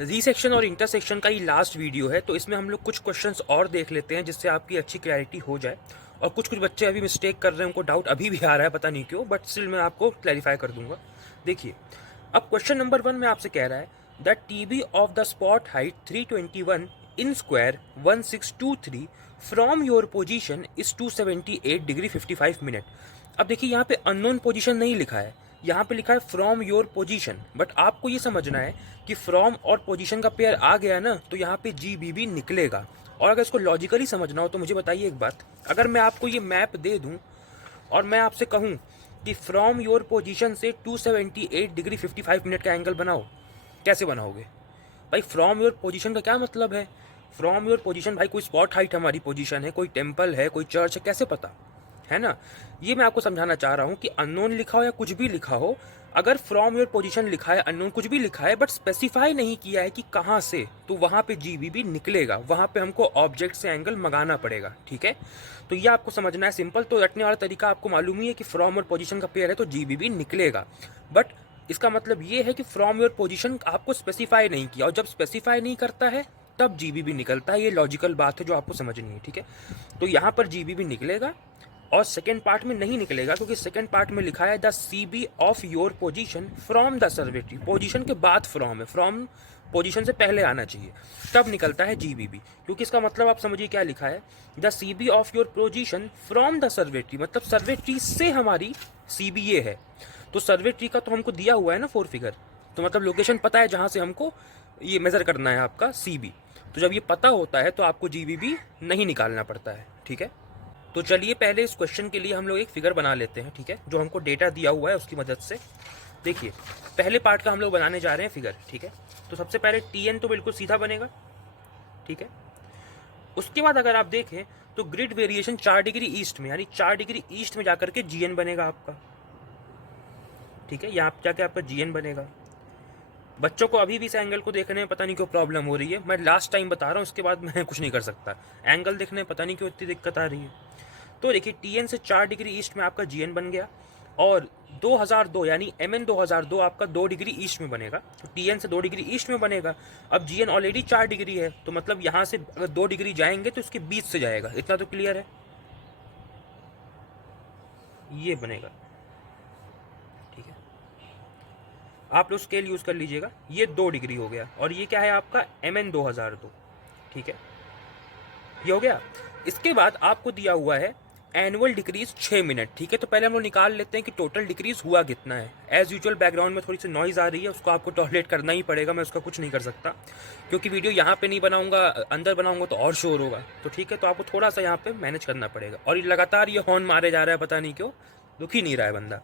रीसेक्शन और इंटरसेक्शन का ही last video है, तो इसमें हम लोग कुछ क्वेश्चंस और देख लेते हैं जिससे आपकी अच्छी क्लैरिटी हो जाए। और कुछ कुछ बच्चे अभी मिस्टेक कर रहे हैं, उनको डाउट अभी भी आ रहा है, पता नहीं क्यों, बट स्टिल मैं आपको क्लैरिफाई कर दूंगा। देखिए, अब क्वेश्चन नंबर 1 में आपसे कह रहा है the TB of the spot height 321 in square 1623 from your position is 278 degree 55 minute. अब देखिए, यहाँ पे अननोन पोजीशन नहीं लिखा है, यहाँ पे लिखा है फ्रॉम योर पोजीशन। बट आपको ये समझना है कि फ्रॉम और पोजीशन का पेयर आ गया ना, तो यहाँ पे जी बी भी निकलेगा। और अगर इसको लॉजिकली समझना हो तो मुझे बताइए एक बात, अगर मैं आपको ये मैप दे दूँ और मैं आपसे कहूँ कि फ्रॉम योर पोजीशन से 278 डिग्री 55 मिनट का एंगल बनाओ, कैसे बनाओगे भाई? फ्रॉम योर पोजीशन का क्या मतलब है? फ्रॉम योर पोजीशन भाई, कोई स्पॉट हाइट हमारी पोजीशन है, कोई टेम्पल है, कोई चर्च है, कैसे पता? है ना? ये मैं आपको समझाना चाह रहा हूँ कि अननोन लिखा हो या कुछ भी लिखा हो, अगर फ्रॉम योर पोजीशन लिखा है, अननोन कुछ भी लिखा है, बट स्पेसिफाई नहीं किया है कि कहाँ से, तो वहाँ पे जी बी भी निकलेगा। वहाँ पे हमको ऑब्जेक्ट से एंगल मंगाना पड़ेगा, ठीक है? तो ये आपको समझना है, सिंपल। तो रटने वाला तरीका आपको मालूम ही है कि फ्रॉम और पोजीशन का पेयर है तो जी बी भी निकलेगा। बट इसका मतलब ये है कि फ्रॉम योर पोजीशन आपको स्पेसिफाई नहीं किया, और जब स्पेसिफाई नहीं करता है तब जी बी भी निकलता है। ये लॉजिकल बात है जो आपको समझनी है, ठीक है? तो यहाँ पर जी बी भी निकलेगा, और सेकेंड पार्ट में नहीं निकलेगा, क्योंकि सेकेंड पार्ट में लिखा है the C B of your position from the survey tree. Position के बाद फ्रॉम है, फ्रॉम पोजीशन से पहले आना चाहिए, तब निकलता है जी बी बी। क्योंकि इसका मतलब आप समझिए क्या लिखा है, the C B of your position from the survey tree, मतलब सर्वे ट्री से हमारी सी बी ये है। तो सर्वे ट्री का तो हमको दिया हुआ है ना 4 फिगर, तो मतलब लोकेशन पता है जहाँ से हमको ये मेज़र करना है आपका सी बी। तो जब ये पता होता है तो आपको जी बी भी नहीं निकालना पड़ता है, ठीक है? तो चलिए पहले इस क्वेश्चन के लिए हम लोग एक फिगर बना लेते हैं, ठीक है? जो हमको डेटा दिया हुआ है उसकी मदद से। देखिए, पहले पार्ट का हम लोग बनाने जा रहे हैं फिगर, ठीक है? तो सबसे पहले टी एन तो बिल्कुल सीधा बनेगा, ठीक है? उसके बाद अगर आप देखें तो ग्रिड वेरिएशन 4 डिग्री ईस्ट में, यानी 4 डिग्री ईस्ट में जाकर के जी एन बनेगा आपका, ठीक है? यहाँ जाके आपका जी एन बनेगा। बच्चों को अभी भी इस एंगल को देखने में पता नहीं क्यों प्रॉब्लम हो रही है, मैं लास्ट टाइम बता रहा हूँ, उसके बाद मैं कुछ नहीं कर सकता। एंगल देखने में पता नहीं क्यों इतनी दिक्कत आ रही है। तो देखिए, टी एन से 4 डिग्री ईस्ट में आपका जी एन बन गया, और 2002 यानी एम एन 2002 आपका 2 डिग्री ईस्ट में बनेगा। तो टी एन से 2 डिग्री ईस्ट में बनेगा। अब जी एन ऑलरेडी 4 डिग्री है, तो मतलब यहाँ से अगर 2 डिग्री जाएंगे तो इसके बीच से जाएगा, इतना तो क्लियर है। ये बनेगा, ठीक है? आप लोग स्केल यूज कर लीजिएगा। ये 2 डिग्री हो गया, और ये क्या है आपका एम एन 2002, ठीक है? ये हो गया। इसके बाद आपको दिया हुआ है एनुअल डिक्रीज 6 मिनट, ठीक है? तो पहले हम लोग निकाल लेते हैं कि टोटल डिक्रीज हुआ कितना है। एज यूजुअल बैकग्राउंड में थोड़ी सी नॉइज आ रही है, उसको आपको टॉलरेट करना ही पड़ेगा, मैं उसका कुछ नहीं कर सकता, क्योंकि वीडियो यहाँ पे नहीं बनाऊंगा, अंदर बनाऊंगा तो और शोर होगा। तो ठीक है, तो आपको थोड़ा सा यहाँ पे मैनेज करना पड़ेगा। और ये लगातार ये हॉर्न मारे जा रहा है, पता नहीं क्यों, दुख ही नहीं रहा है बंदा।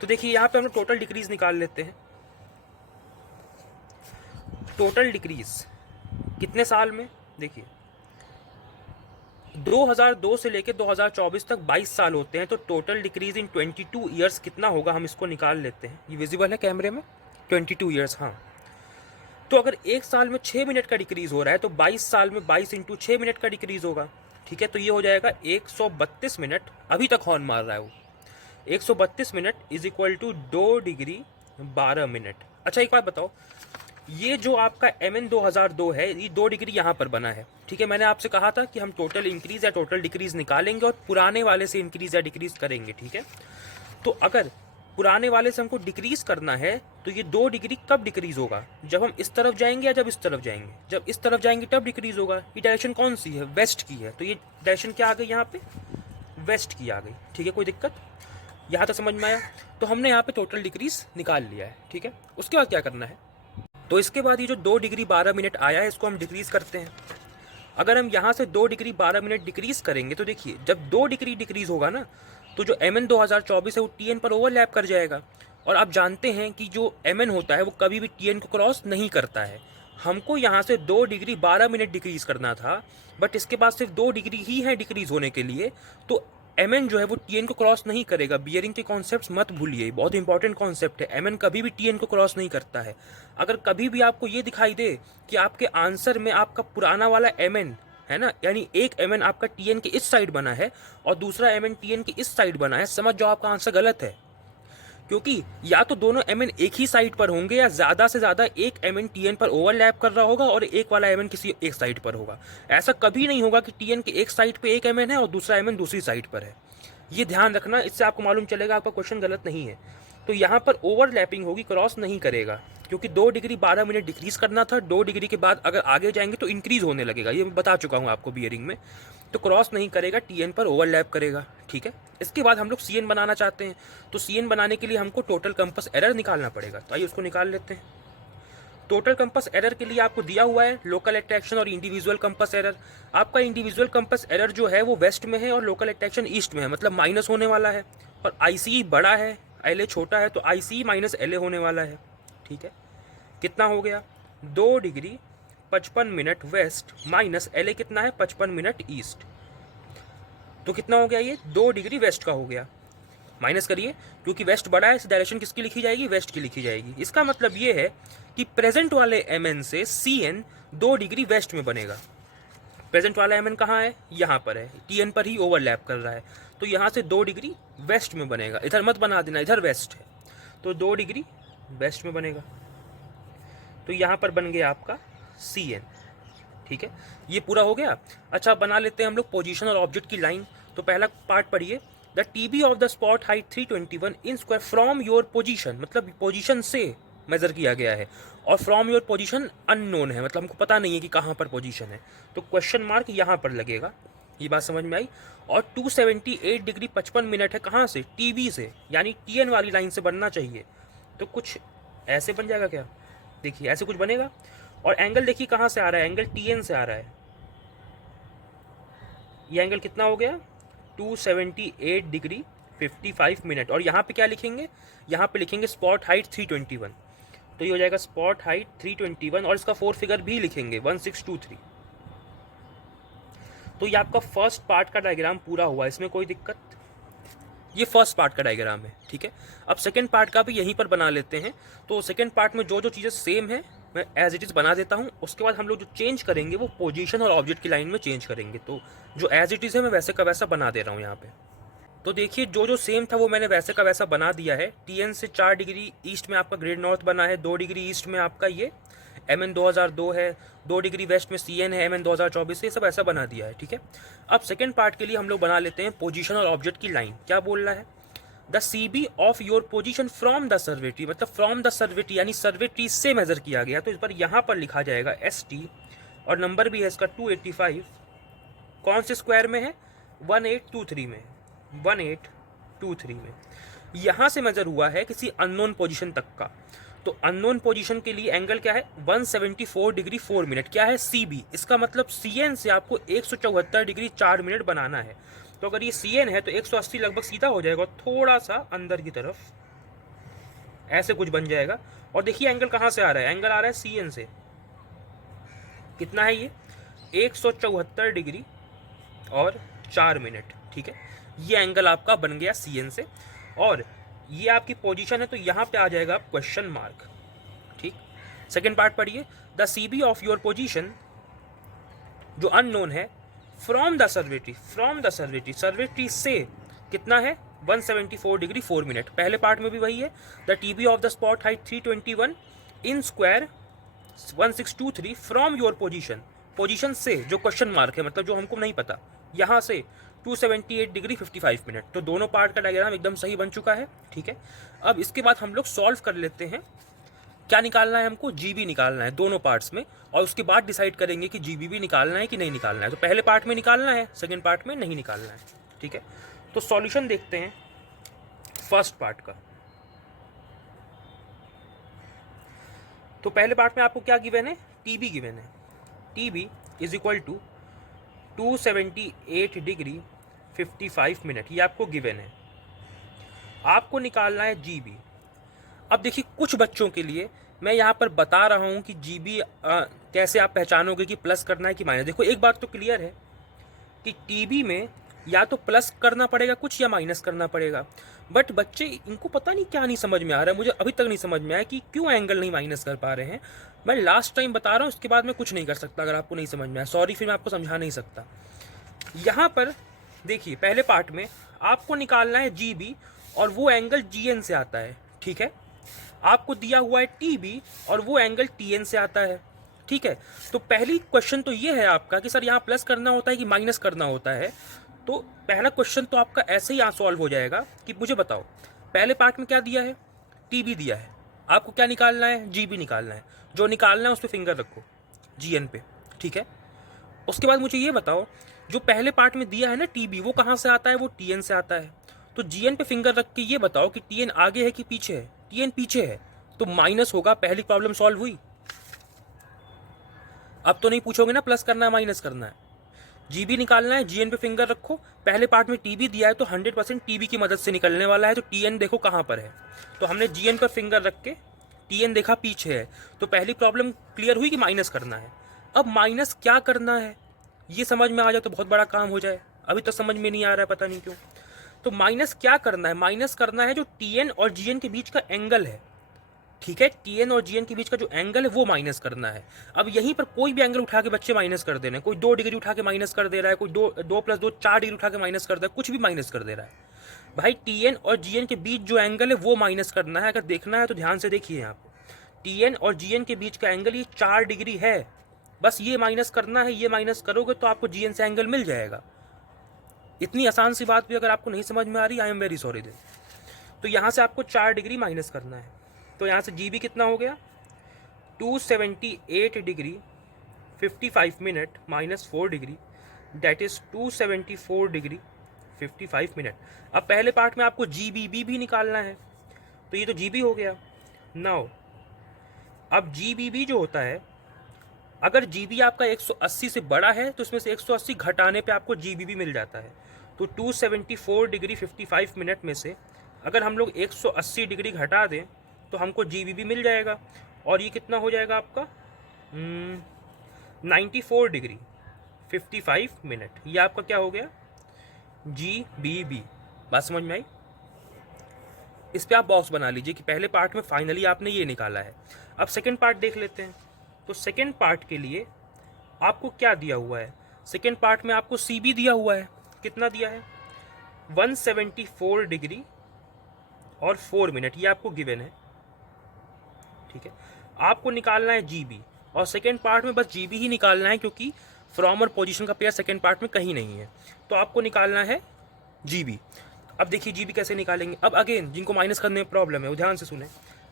तो देखिए, यहाँ पे हम लोग टोटल डिक्रीज निकाल लेते हैं। टोटल डिक्रीज कितने साल में? देखिए, 2002 से लेकर 2024 तक 22 साल होते हैं, तो टोटल डिक्रीज इन 22 ईयर्स कितना होगा, हम इसको निकाल लेते हैं। ये विजिबल है कैमरे में? 22 ईयर्स, हाँ। तो अगर एक साल में 6 मिनट का डिक्रीज हो रहा है, तो 22 साल में 22 इंटू 6 मिनट का डिक्रीज होगा, ठीक है? तो ये हो जाएगा 132 मिनट। अभी तक हॉर्न मार रहा है वो। 132 minute is equal to 2 degree 12 minute. अच्छा, एक बात बताओ, ये जो आपका एम एन 2002 है, ये 2 डिग्री यहाँ पर बना है, ठीक है? मैंने आपसे कहा था कि हम टोटल इंक्रीज या टोटल डिक्रीज निकालेंगे और पुराने वाले से इंक्रीज या डिक्रीज करेंगे, ठीक है? तो अगर पुराने वाले से हमको डिक्रीज करना है, तो ये 2 डिग्री कब डिक्रीज होगा? जब हम इस तरफ जाएंगे या जब इस तरफ जाएंगे? जब इस तरफ जाएंगे तब डिक्रीज होगा। ये डायरेक्शन कौन सी है? वेस्ट की है, तो ये डायरेक्शन क्या आ गई यहाँ पे? वेस्ट की आ गई, ठीक है? कोई दिक्कत यहाँ तक समझ में आया? तो हमने यहाँ पे टोटल डिक्रीज निकाल लिया है, ठीक है? उसके बाद क्या करना है? तो इसके बाद ये जो 2 डिग्री 12 मिनट आया है, इसको हम डिक्रीज करते हैं। अगर हम यहाँ से 2 डिग्री 12 मिनट डिक्रीज करेंगे, तो देखिए, जब 2 डिग्री डिक्रीज होगा ना, तो जो एम एन 2024 है वो टी एन पर ओवरलैप कर जाएगा। और आप जानते हैं कि जो एम एन होता है वो कभी भी टी एन को क्रॉस नहीं करता है। हमको यहाँ से 2 डिग्री 12 मिनट डिक्रीज करना था, बट इसके बाद सिर्फ 2 डिग्री ही है डिक्रीज होने के लिए, तो एम एन जो है वो टी एन को क्रॉस नहीं करेगा। बियरिंग के कॉन्सेप्ट मत भूलिए, बहुत इंपॉर्टेंट कॉन्सेप्ट है। एम एन कभी भी टी एन को क्रॉस नहीं करता है। अगर कभी भी आपको ये दिखाई दे कि आपके आंसर में आपका पुराना वाला एम एन है ना, यानी एक एम एन आपका टी एन के इस साइड बना है और दूसरा एम एन टी एन के इस साइड बना है, समझ जाओ आपका आंसर गलत है। क्योंकि या तो दोनों एम एन एक ही साइड पर होंगे या ज़्यादा से ज़्यादा एक एम एन टी एन पर ओवरलैप कर रहा होगा और एक वाला एम एन किसी एक साइड पर होगा। ऐसा कभी नहीं होगा कि टी एन के एक साइड पर एक एम एन है और दूसरा एम एन दूसरी साइड पर है। ये ध्यान रखना, इससे आपको मालूम चलेगा आपका क्वेश्चन गलत नहीं है। तो यहाँ पर ओवरलैपिंग होगी, क्रॉस नहीं करेगा, क्योंकि 2 डिग्री 12 मिनट डिक्रीज करना था। 2 डिग्री के बाद अगर आगे जाएंगे तो इंक्रीज होने लगेगा, ये मैं बता चुका हूँ आपको बियरिंग में। तो क्रॉस नहीं करेगा, टीएन पर ओवरलैप करेगा, ठीक है। इसके बाद हम लोग सीएन बनाना चाहते हैं, तो सीएन बनाने के लिए हमको टोटल कंपास एरर निकालना पड़ेगा। तो आइए उसको निकाल लेते हैं। टोटल कंपास एरर के लिए आपको दिया हुआ है लोकल अट्रैक्शन और इंडिविजुअल कंपास एरर। आपका इंडिविजुअल कंपास एरर जो है वो वेस्ट में है और लोकल अट्रैक्शन ईस्ट में है, मतलब माइनस होने वाला है। और आईसी बड़ा है, एलए छोटा है, तो आईसी माइनस एलए होने वाला है, ठीक है। कितना हो गया? 2 degree 55 minute west minus L कितना है? 55 मिनट ईस्ट। तो कितना हो गया? ये 2 डिग्री वेस्ट का हो गया। माइनस करिए, क्योंकि वेस्ट बड़ा है, इस डायरेक्शन किसकी लिखी जाएगी? वेस्ट की लिखी जाएगी। इसका मतलब ये है कि प्रेजेंट वाले एम एन से सी एन 2 डिग्री वेस्ट में बनेगा। प्रेजेंट वाला एम एन कहाँ है? यहाँ पर है, टी एन पर ही ओवरलैप कर रहा है, तो यहाँ से 2 डिग्री वेस्ट में बनेगा। इधर मत बना देना, इधर वेस्ट है, तो 2 डिग्री वेस्ट में बनेगा। तो यहाँ पर बन गया आपका सी एन, ठीक है। ये पूरा हो गया। अच्छा, बना लेते हैं हम लोग पोजीशन और ऑब्जेक्ट की लाइन। तो पहला पार्ट पढ़िए, the TB of the spot height 321 in square from your position, मतलब पोजीशन से मेजर किया गया है, और फ्रॉम योर पोजीशन अननोन है, मतलब हमको पता नहीं है कि कहाँ पर पोजीशन है, तो क्वेश्चन मार्क यहाँ पर लगेगा। ये बात समझ में आई। और 278 डिग्री 55 मिनट है, कहाँ से? टीबी से, यानी टीएन वाली लाइन से बनना चाहिए। तो कुछ ऐसे बन जाएगा क्या? देखिए ऐसे कुछ बनेगा। और एंगल देखिए कहाँ से आ रहा है? एंगल टीएन से आ रहा है। ये एंगल कितना हो गया? 278 डिग्री 55 मिनट। और यहाँ पे क्या लिखेंगे? यहाँ पे लिखेंगे स्पॉट हाइट 321। तो ये हो जाएगा स्पॉट हाइट 321, और इसका 4 फिगर भी लिखेंगे 1623। तो ये आपका फर्स्ट पार्ट का डायग्राम पूरा हुआ, इसमें कोई दिक्कत? ये फर्स्ट पार्ट का डायग्राम है, ठीक है। अब सेकंड पार्ट का भी यहीं पर बना लेते हैं। तो सेकंड पार्ट में जो जो चीज़ें सेम है मैं एज इट इज़ बना देता हूँ। उसके बाद हम लोग जो चेंज करेंगे वो पोजीशन और ऑब्जेक्ट की लाइन में चेंज करेंगे। तो जो एज इट इज़ है मैं वैसे का वैसा बना दे रहा हूँ यहाँ पे। तो देखिए जो जो सेम था वो मैंने वैसे का वैसा बना दिया है। टीएन से 4 डिग्री ईस्ट में आपका ग्रेड नॉर्थ बना है, 2 डिग्री ईस्ट में आपका ये एमएन 2002 है, 2 डिग्री वेस्ट में सीएन है एमएन 2024 से, ये सब ऐसा बना दिया है, ठीक है। अब सेकेंड पार्ट के लिए हम लोग बना लेते हैं पोजीशन और ऑब्जेक्ट की लाइन। क्या बोल रहा है? The C B of your position from the survey tree, मतलब फ्रॉम द सर्वे ट्री यानी सर्वे ट्री से मेजर किया गया। तो इस पर यहाँ पर लिखा जाएगा एस टी, और नंबर भी है इसका 285। कौन से स्क्वायर में है? 1823 में, 1823 में। यहाँ से मेजर हुआ है किसी अननोन पोजीशन तक का। तो अननोन पोजीशन के लिए एंगल क्या है? 174 डिग्री 4 मिनट। क्या है? C B. इसका मतलब सी एन से आपको 174 डिग्री 4 मिनट बनाना है। तो अगर ये सी एन है तो 180 लगभग सीधा हो जाएगा, थोड़ा सा अंदर की तरफ ऐसे कुछ बन जाएगा। और देखिए एंगल कहाँ से आ रहा है? एंगल आ रहा है सी एन से। कितना है ये? 174 डिग्री और 4 मिनट, ठीक है। ये एंगल आपका बन गया सी एन से, और ये आपकी पोजीशन है, तो यहाँ पे आ जाएगा क्वेश्चन मार्क, ठीक। सेकेंड पार्ट पढ़िए, the C B of your position जो अननोन है from the survey tree, from the survey tree, survey tree से कितना है? 174 डिग्री 4 मिनट। पहले पार्ट में भी वही है। The T B of the spot height 321 in square 1623 from your position, position से जो क्वेश्चन मार्क है, मतलब जो हमको नहीं पता, यहाँ से 278 डिग्री 55 मिनट। तो दोनों पार्ट का डायग्राम एकदम सही बन चुका है, ठीक है। अब इसके बाद हम लोग सॉल्व कर लेते हैं। क्या निकालना है हमको? जीबी निकालना है दोनों पार्ट्स में, और उसके बाद डिसाइड करेंगे कि जीबी भी निकालना है कि नहीं निकालना है। तो पहले पार्ट में निकालना है, सेकंड पार्ट में नहीं निकालना है, ठीक है। तो सॉल्यूशन देखते हैं फर्स्ट पार्ट का। तो पहले पार्ट में आपको क्या गिवन है? टीबी गिवन है। TB is equal to 278 degree 55 minute, ये आपको गिवन है। आपको निकालना है जीबी। अब देखिए कुछ बच्चों के लिए मैं यहाँ पर बता रहा हूँ कि जीबी कैसे आप पहचानोगे कि प्लस करना है कि माइनस। देखो एक बात तो क्लियर है कि टीबी में या तो प्लस करना पड़ेगा कुछ या माइनस करना पड़ेगा, बट बच्चे इनको पता नहीं क्या नहीं समझ में आ रहा है। मुझे अभी तक नहीं समझ में आया कि क्यों एंगल नहीं माइनस कर पा रहे हैं। मैं लास्ट टाइम बता रहा हूँ, उसके बाद मैं कुछ नहीं कर सकता अगर आपको नहीं समझ में आया, सॉरी, फिर मैं आपको समझा नहीं सकता। यहाँ पर देखिए पहले पार्ट में आपको निकालना है जीबी और वो एंगल GN से आता है, ठीक है। आपको दिया हुआ है TB और वो एंगल TN से आता है, ठीक है। तो पहली क्वेश्चन तो ये है आपका कि सर यहाँ प्लस करना होता है कि माइनस करना होता है। तो पहला क्वेश्चन तो आपका ऐसे ही सॉल्व हो जाएगा कि मुझे बताओ पहले पार्ट में क्या दिया है, TB दिया है, आपको क्या निकालना है, GB निकालना है। जो निकालना है उस पर फिंगर रखो, GN पे, ठीक है। उसके बाद मुझे ये बताओ जो पहले पार्ट में दिया है ना TB, वो कहाँ से आता है, वो TN से आता है। तो GN पे फिंगर रख के ये बताओ कि TN आगे है कि पीछे है, TN पीछे है, तो माइनस होगा। पहली प्रॉब्लम सॉल्व हुई। अब तो नहीं पूछोगे ना प्लस करना है माइनस करना है। GB निकालना है, GN पे फिंगर रखो। पहले पार्ट में TB दिया है तो 100% TB की मदद से निकलने वाला है। तो TN देखो कहाँ पर है, तो हमने GN पर फिंगर रख के TN देखा पीछे है, तो पहली प्रॉब्लम क्लियर हुई कि माइनस करना है। अब माइनस क्या करना है ये समझ में आ जाए तो बहुत बड़ा काम हो जाए। अभी तक समझ में नहीं आ रहा है, पता नहीं क्यों। तो माइनस क्या करना है, माइनस करना है जो TN और GN के बीच का एंगल है, ठीक है। TN और GN के बीच का जो एंगल है वो माइनस करना है। अब यहीं पर कोई भी एंगल उठा के बच्चे माइनस कर दे रहे हैं। कोई 2 डिग्री उठा के माइनस कर दे रहा है, कोई 2 + 2 4 डिग्री उठा के माइनस कर दे रहा है, कुछ भी माइनस कर दे रहा है। भाई TN और GN के बीच जो एंगल है वो माइनस करना है। अगर देखना है तो ध्यान से देखिए, यहाँ पे TN और GN के बीच का एंगल ये 4 डिग्री है। बस ये माइनस करना है, ये माइनस करोगे तो आपको GN से एंगल मिल जाएगा। इतनी आसान सी बात भी अगर आपको नहीं समझ में आ रही, I am very sorry then. तो यहाँ से आपको 4 डिग्री माइनस करना है। तो यहाँ से GB कितना हो गया, 278 degree 55 minute minus 4 degree, that is 274 degree 55 minute. अब पहले पार्ट में आपको GBB भी निकालना है, तो ये तो GB हो गया। नाउ अब GBB जो होता है, अगर GB आपका 180 से बड़ा है तो इसमें से 180 घटाने पे आपको GBB मिल जाता है। तो 274 डिग्री 55 मिनट में से अगर हम लोग 180 डिग्री घटा दें तो हमको GBB मिल जाएगा। और ये कितना हो जाएगा आपका 94 डिग्री 55 मिनट। ये आपका क्या हो गया, GBB। बात समझ में आई। इस पे आप बॉक्स बना लीजिए कि पहले पार्ट में फाइनली आपने ये निकाला है। अब सेकेंड पार्ट देख लेते हैं। तो सेकेंड पार्ट के लिए आपको क्या दिया हुआ है, सेकेंड पार्ट में आपको CB दिया हुआ है। कितना दिया है, 174 डिग्री और 4 मिनट, ये आपको गिवन है, ठीक है। आपको निकालना है GB, और सेकेंड पार्ट में बस GB ही निकालना है क्योंकि फ्रॉम और पोजीशन का पेयर सेकेंड पार्ट में कहीं नहीं है। तो आपको निकालना है GB। अब देखिए GB कैसे निकालेंगे। अब अगेन जिनको माइनस करने में प्रॉब्लम है वो ध्यान से सुने।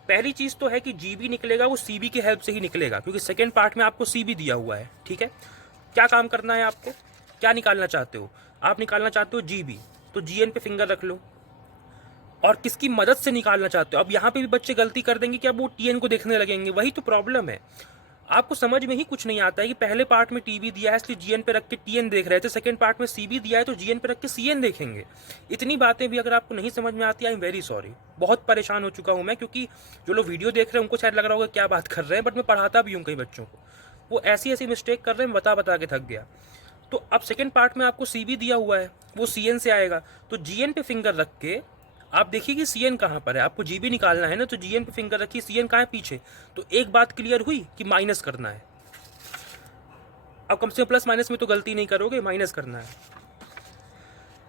पहली चीज़ तो है कि GB निकलेगा वो CB की हेल्प से ही निकलेगा, क्योंकि सेकेंड पार्ट में आपको CB दिया हुआ है, ठीक है। क्या काम करना है आपको, क्या निकालना चाहते हो, आप निकालना चाहते हो GB, तो GN पे फिंगर रख लो। और किसकी मदद से निकालना चाहते हो। अब यहाँ पे भी बच्चे गलती कर देंगे कि अब वो TN को देखने लगेंगे, वही तो प्रॉब्लम है। आपको समझ में ही कुछ नहीं आता है कि पहले पार्ट में TB दिया है इसलिए GN पे रख के TN देख रहे थे, सेकंड पार्ट में CB दिया है तो GN पे रख के CN देखेंगे। इतनी बातें भी अगर आपको नहीं समझ में आती, आई एम वेरी सॉरी। बहुत परेशान हो चुका हूँ मैं, क्योंकि जो लोग वीडियो देख रहे हैं उनको शायद लग रहा होगा क्या बात कर रहे हैं, बट मैं पढ़ाता भी हूँ कई बच्चों को, वो ऐसी ऐसी मिस्टेक कर रहे हैं, बता बता के थक गया। तो अब सेकेंड पार्ट में आपको CB दिया हुआ है, वो CN से आएगा। तो GN पे फिंगर रख के आप देखिए कि CN कहाँ पर है। आपको GB निकालना है ना, तो GN पे फिंगर रखिए, CN कहाँ है, पीछे। तो एक बात क्लियर हुई कि माइनस करना है। अब कम से कम प्लस माइनस में तो गलती नहीं करोगे, माइनस करना है।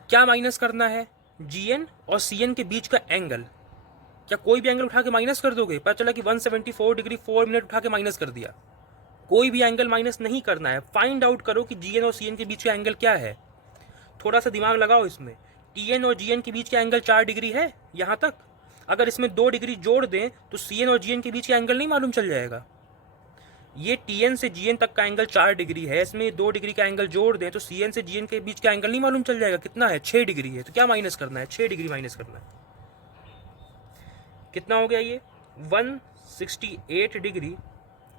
क्या माइनस करना है, GN और CN के बीच का एंगल। क्या कोई भी एंगल उठा के माइनस कर दोगे, पता चला कि 174 डिग्री 4 मिनट उठा के माइनस कर दिया। कोई भी एंगल माइनस नहीं करना है। फाइंड आउट करो कि GN और CN के बीच का एंगल क्या है। थोड़ा सा दिमाग लगाओ इसमें। TN और GN के बीच का एंगल 4 डिग्री है यहाँ तक। अगर इसमें 2 डिग्री जोड़ दें तो CN और GN के बीच का एंगल नहीं मालूम चल जाएगा। ये TN से GN तक का एंगल 4 डिग्री है, इसमें 2 डिग्री का एंगल जोड़ दें तो CN से GN के बीच का एंगल नहीं मालूम चल जाएगा। कितना है, 6 डिग्री है। तो क्या माइनस करना है, 6 डिग्री माइनस करना है। कितना हो गया ये, 168 डिग्री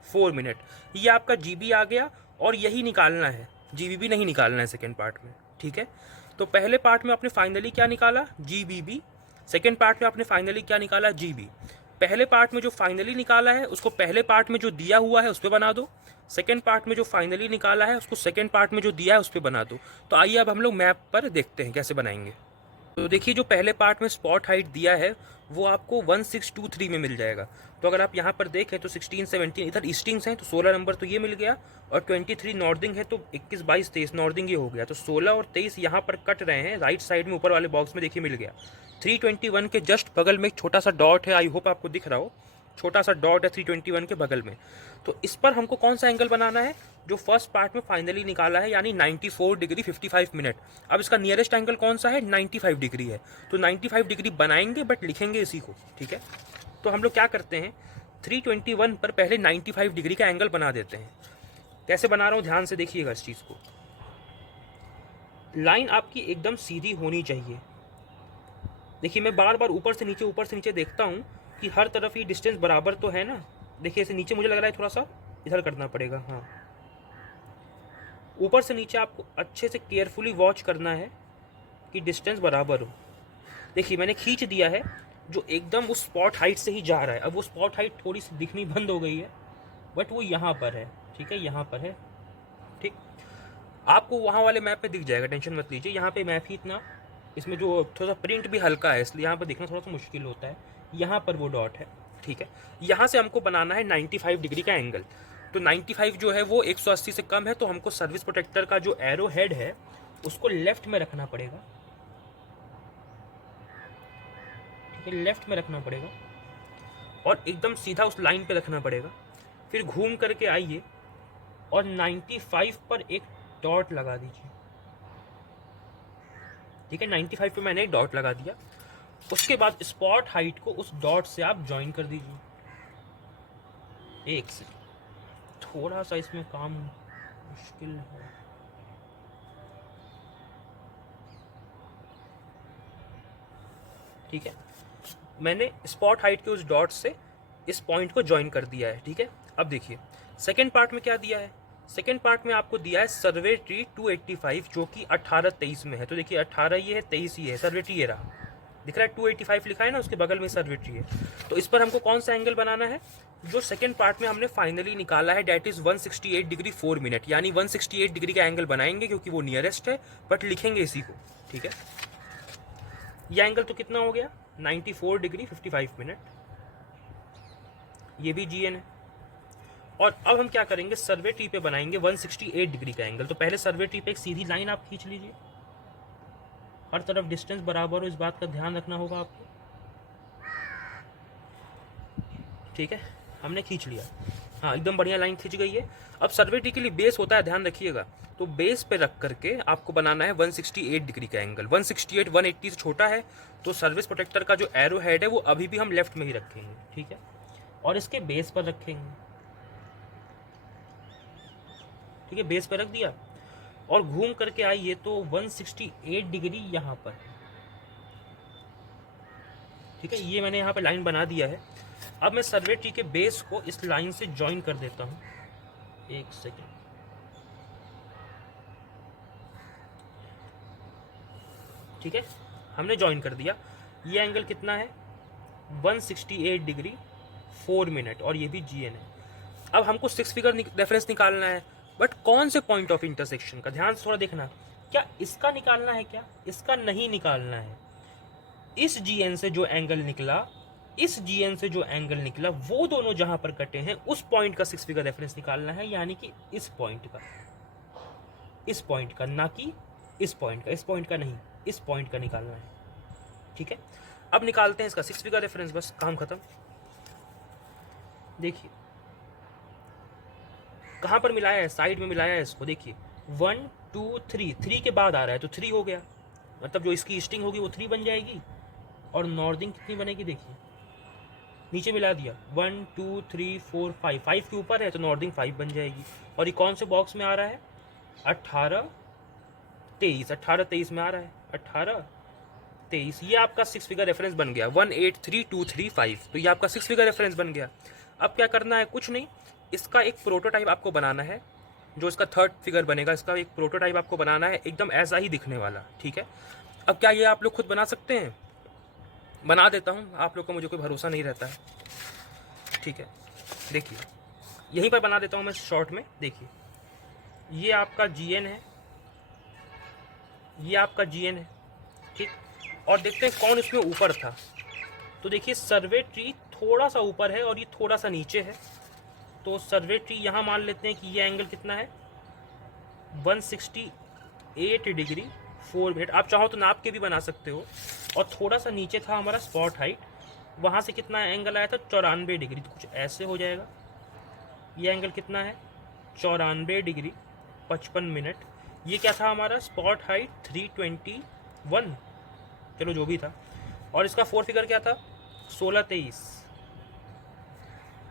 4 मिनट। ये आपका GB आ गया, और यही निकालना है, GBB नहीं निकालना है सेकेंड पार्ट में, ठीक है। तो पहले पार्ट में आपने फाइनली क्या निकाला, GBB। सेकेंड पार्ट में आपने फाइनली क्या निकाला, GB। पहले पार्ट में जो फाइनली निकाला है उसको पहले पार्ट में जो दिया हुआ है उस पर बना दो। सेकेंड पार्ट में जो फाइनली निकाला है उसको सेकेंड पार्ट में जो दिया है उस पर बना दो। तो आइए अब हम लोग मैप पर देखते हैं कैसे बनाएंगे। तो देखिए जो पहले पार्ट में स्पॉट हाइट दिया है वो आपको 1623 में मिल जाएगा। तो अगर आप यहाँ पर देखें तो 16 17 इधर ईस्टिंग्स हैं तो 16 नंबर तो ये मिल गया, और 23 नॉर्दिंग है तो 21 22 23 नॉर्दिंग ये हो गया। तो 16 और 23 यहाँ पर कट रहे हैं राइट साइड में ऊपर वाले बॉक्स में, देखिए मिल गया। 321 के जस्ट बगल में एक छोटा सा डॉट है, आई होप आपको दिख रहा हो, छोटा सा डॉट है 321 के बगल में। तो इस पर हमको कौन सा एंगल बनाना है, जो फर्स्ट पार्ट में फाइनली निकाला है, यानी 94 डिग्री 55 मिनट। अब इसका नियरेस्ट एंगल कौन सा है, 95 डिग्री है। तो 95 डिग्री बनाएंगे बट लिखेंगे इसी को, ठीक है। तो हम लोग क्या करते हैं, 321 पर पहले 95 डिग्री का एंगल बना देते हैं। कैसे बना रहा हूँ ध्यान से देखिएगा इस चीज़ को। लाइन आपकी एकदम सीधी होनी चाहिए। देखिए मैं बार बार ऊपर से नीचे देखता हूँ कि हर तरफ ही डिस्टेंस बराबर तो है ना। देखिए ऐसे नीचे मुझे लग रहा है थोड़ा सा इधर करना पड़ेगा, हाँ। ऊपर से नीचे आपको अच्छे से केयरफुली वॉच करना है कि डिस्टेंस बराबर हो। देखिए मैंने खींच दिया है जो एकदम उस स्पॉट हाइट से ही जा रहा है। अब वो स्पॉट हाइट थोड़ी सी दिखनी बंद हो गई है, बट वो यहाँ पर है, ठीक है, यहाँ पर है, ठीक। आपको वहाँ वाले मैप पे दिख जाएगा, टेंशन मत लीजिए। यहाँ पे मैप ही इतना, इसमें जो थोड़ा सा प्रिंट भी हल्का है इसलिए यहाँ पर देखना थोड़ा सा मुश्किल होता है। यहाँ पर वो डॉट है, ठीक है। यहाँ से हमको बनाना है 95 डिग्री का एंगल। तो 95 जो है वो 180 से कम है, तो हमको सर्विस प्रोटेक्टर का जो एरो हेड है उसको लेफ्ट में रखना पड़ेगा, ठीक है, लेफ्ट में रखना पड़ेगा और एकदम सीधा उस लाइन पे रखना पड़ेगा। फिर घूम करके आइए और 95 पर एक डॉट लगा दीजिए, ठीक है। 95 पे मैंने एक डॉट लगा दिया। उसके बाद स्पॉट हाइट को उस डॉट से आप ज्वाइन कर दीजिए। एक से थोड़ा सा इसमें काम मुश्किल है, ठीक है। मैंने स्पॉट हाइट के उस डॉट से इस पॉइंट को ज्वाइन कर दिया है, ठीक है। अब देखिए सेकेंड पार्ट में क्या दिया है, सेकेंड पार्ट में आपको दिया है सर्वे ट्री 285 जो कि 18 23 में है। तो देखिए 18 ये है, 23 ये है, सर्वे ट्री ये रहा, दिख रहा है 285 लिखा है ना, उसके बगल में सर्वे ट्री है। तो इस पर हमको कौन सा एंगल बनाना है, जो सेकेंड पार्ट में हमने फाइनली निकाला है, डेट इज 168 डिग्री 4 मिनट, यानी 168 डिग्री का एंगल बनाएंगे क्योंकि वो नियरेस्ट है, बट लिखेंगे इसी को, ठीक है। ये एंगल तो कितना हो गया, 94 डिग्री 55 मिनट, ये भी जीएन है। और अब हम क्या करेंगे, सर्वे ट्री पे बनाएंगे 168 डिग्री का एंगल। तो पहले सर्वे ट्री पे एक सीधी लाइन आप खींच लीजिए, हर तरफ डिस्टेंस बराबर हो, इस बात का ध्यान रखना होगा आपको, ठीक है। हमने खींच लिया, हाँ एकदम बढ़िया लाइन खींच गई है। अब सर्वे ट्री के लिए बेस होता है, ध्यान रखिएगा। तो बेस पे रख करके आपको बनाना है 168 डिग्री का एंगल। 168 180 से छोटा है, तो सर्विस प्रोटेक्टर का जो एरो हेड है वो अभी भी हम लेफ्ट में ही रखेंगे, ठीक है, और इसके बेस पर रखेंगे, ठीक है, बेस पर रख दिया। और घूम करके आइए तो 168 डिग्री यहाँ पर, ठीक है, ये मैंने यहाँ पे लाइन बना दिया है। अब मैं सर्वे ट्री के बेस को इस लाइन से ज्वाइन कर देता हूँ, एक सेकेंड, ठीक है, हमने ज्वाइन कर दिया। ये एंगल कितना है, 168 डिग्री 4 मिनट, और ये भी जीएन है। अब हमको 6 फिगर रेफरेंस निकालना है, बट कौन से पॉइंट ऑफ इंटरसेक्शन का, ध्यान से थोड़ा देखना। क्या इसका निकालना है, क्या इसका नहीं निकालना है। इस जीएन से जो एंगल निकला, इस जीएन से जो एंगल निकला, वो दोनों जहां पर कटे हैं उस पॉइंट का 6 फिगर रेफरेंस निकालना है, यानी कि इस पॉइंट का, इस पॉइंट का, ना कि इस पॉइंट का, इस पॉइंट का नहीं, इस पॉइंट का निकालना है, ठीक है। अब निकालते हैं इसका 6 फिगर रेफरेंस, बस काम खत्म। देखिए कहां पर मिलाया है, साइड में मिलाया है इसको, देखिए 1 2 3, 3 के बाद आ रहा है तो 3 हो गया, मतलब जो इसकी ईस्टिंग होगी वो 3 बन जाएगी, और नॉर्दिंग कितनी बनेगी, देखिए नीचे मिला दिया 1 2 3 4 5, 5 के ऊपर है तो नॉर्दिंग 5 बन जाएगी। और ये कौन से बॉक्स में आ रहा है, 18 23, 18 23 में आ रहा है, 18 23, ये आपका 6 फिगर रेफरेंस बन गया, 183235। तो ये आपका 6 फिगर रेफरेंस बन गया। अब क्या करना है, कुछ नहीं, इसका एक प्रोटोटाइप आपको बनाना है, जो इसका थर्ड फिगर बनेगा, इसका एक प्रोटोटाइप आपको बनाना है, एकदम ऐसा ही दिखने वाला, ठीक है। अब क्या ये आप लोग खुद बना सकते हैं, बना देता हूँ, आप लोग को मुझे कोई भरोसा नहीं रहता है, ठीक है। देखिए यहीं पर बना देता हूँ मैं शॉर्ट में, देखिए ये आपका जीएन है, ये आपका जीएन है, ठीक। और देखते हैं कौन इसमें ऊपर था। तो देखिए सर्वे ट्री थोड़ा सा ऊपर है और ये थोड़ा सा नीचे है। तो सर्वे ट्री यहाँ मान लेते हैं कि ये एंगल कितना है 168 डिग्री 4 मिनट। आप चाहो तो नाप के भी बना सकते हो। और थोड़ा सा नीचे था हमारा स्पॉट हाइट, वहाँ से कितना एंगल आया था 94 डिग्री। तो कुछ ऐसे हो जाएगा। ये एंगल कितना है 94 डिग्री 55 मिनट। ये क्या था हमारा स्पॉट हाइट 321, चलो जो भी था। और इसका 4 फिगर क्या था 1623।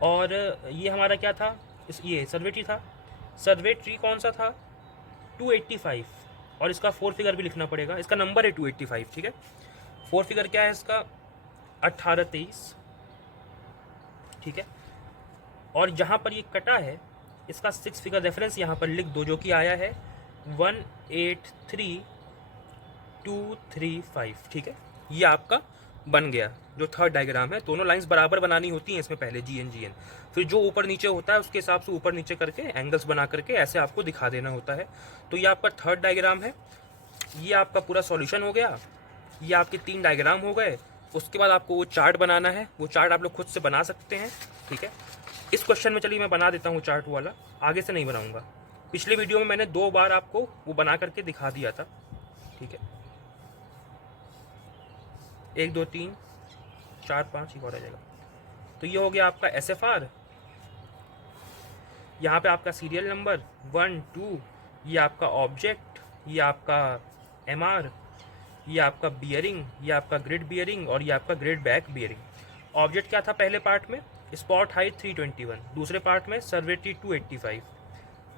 और ये हमारा क्या था ये सर्वे ट्री था। सर्वे ट्री कौन सा था 285। और इसका 4 फिगर भी लिखना पड़ेगा, इसका नंबर है 285, ठीक है। 4 फिगर क्या है इसका 1823, ठीक है। और जहाँ पर ये कटा है इसका 6 फिगर रेफरेंस यहाँ पर लिख दो, जो कि आया है 183235, ठीक है। ये आपका बन गया जो थर्ड डायग्राम है। दोनों लाइंस बराबर बनानी होती हैं इसमें पहले GN, फिर जो ऊपर नीचे होता है उसके हिसाब से ऊपर नीचे करके एंगल्स बना करके ऐसे आपको दिखा देना होता है। तो ये आपका थर्ड डायग्राम है। ये आपका पूरा सॉल्यूशन हो गया। ये आपके 3 डायग्राम हो गए। उसके बाद आपको वो चार्ट बनाना है। वो चार्ट आप लोग खुद से बना सकते हैं, ठीक है। इस क्वेश्चन में चलिए मैं बना देता हूँ चार्ट वाला, आगे से नहीं बनाऊंगा। पिछले वीडियो में मैंने 2 बार आपको वो बना करके दिखा दिया था, ठीक है। 1 2 3 4 5 ही और आ जाएगा। तो ये हो गया आपका SFR। यहाँ पे आपका सीरियल नंबर 1 2, ये आपका ऑब्जेक्ट, ये आपका MR, ये आपका बियरिंग, ये आपका ग्रिड बियरिंग और ये आपका ग्रिड बैक बियरिंग। ऑब्जेक्ट क्या था पहले पार्ट में स्पॉट हाइट 321, दूसरे पार्ट में सर्वे ट्री 285।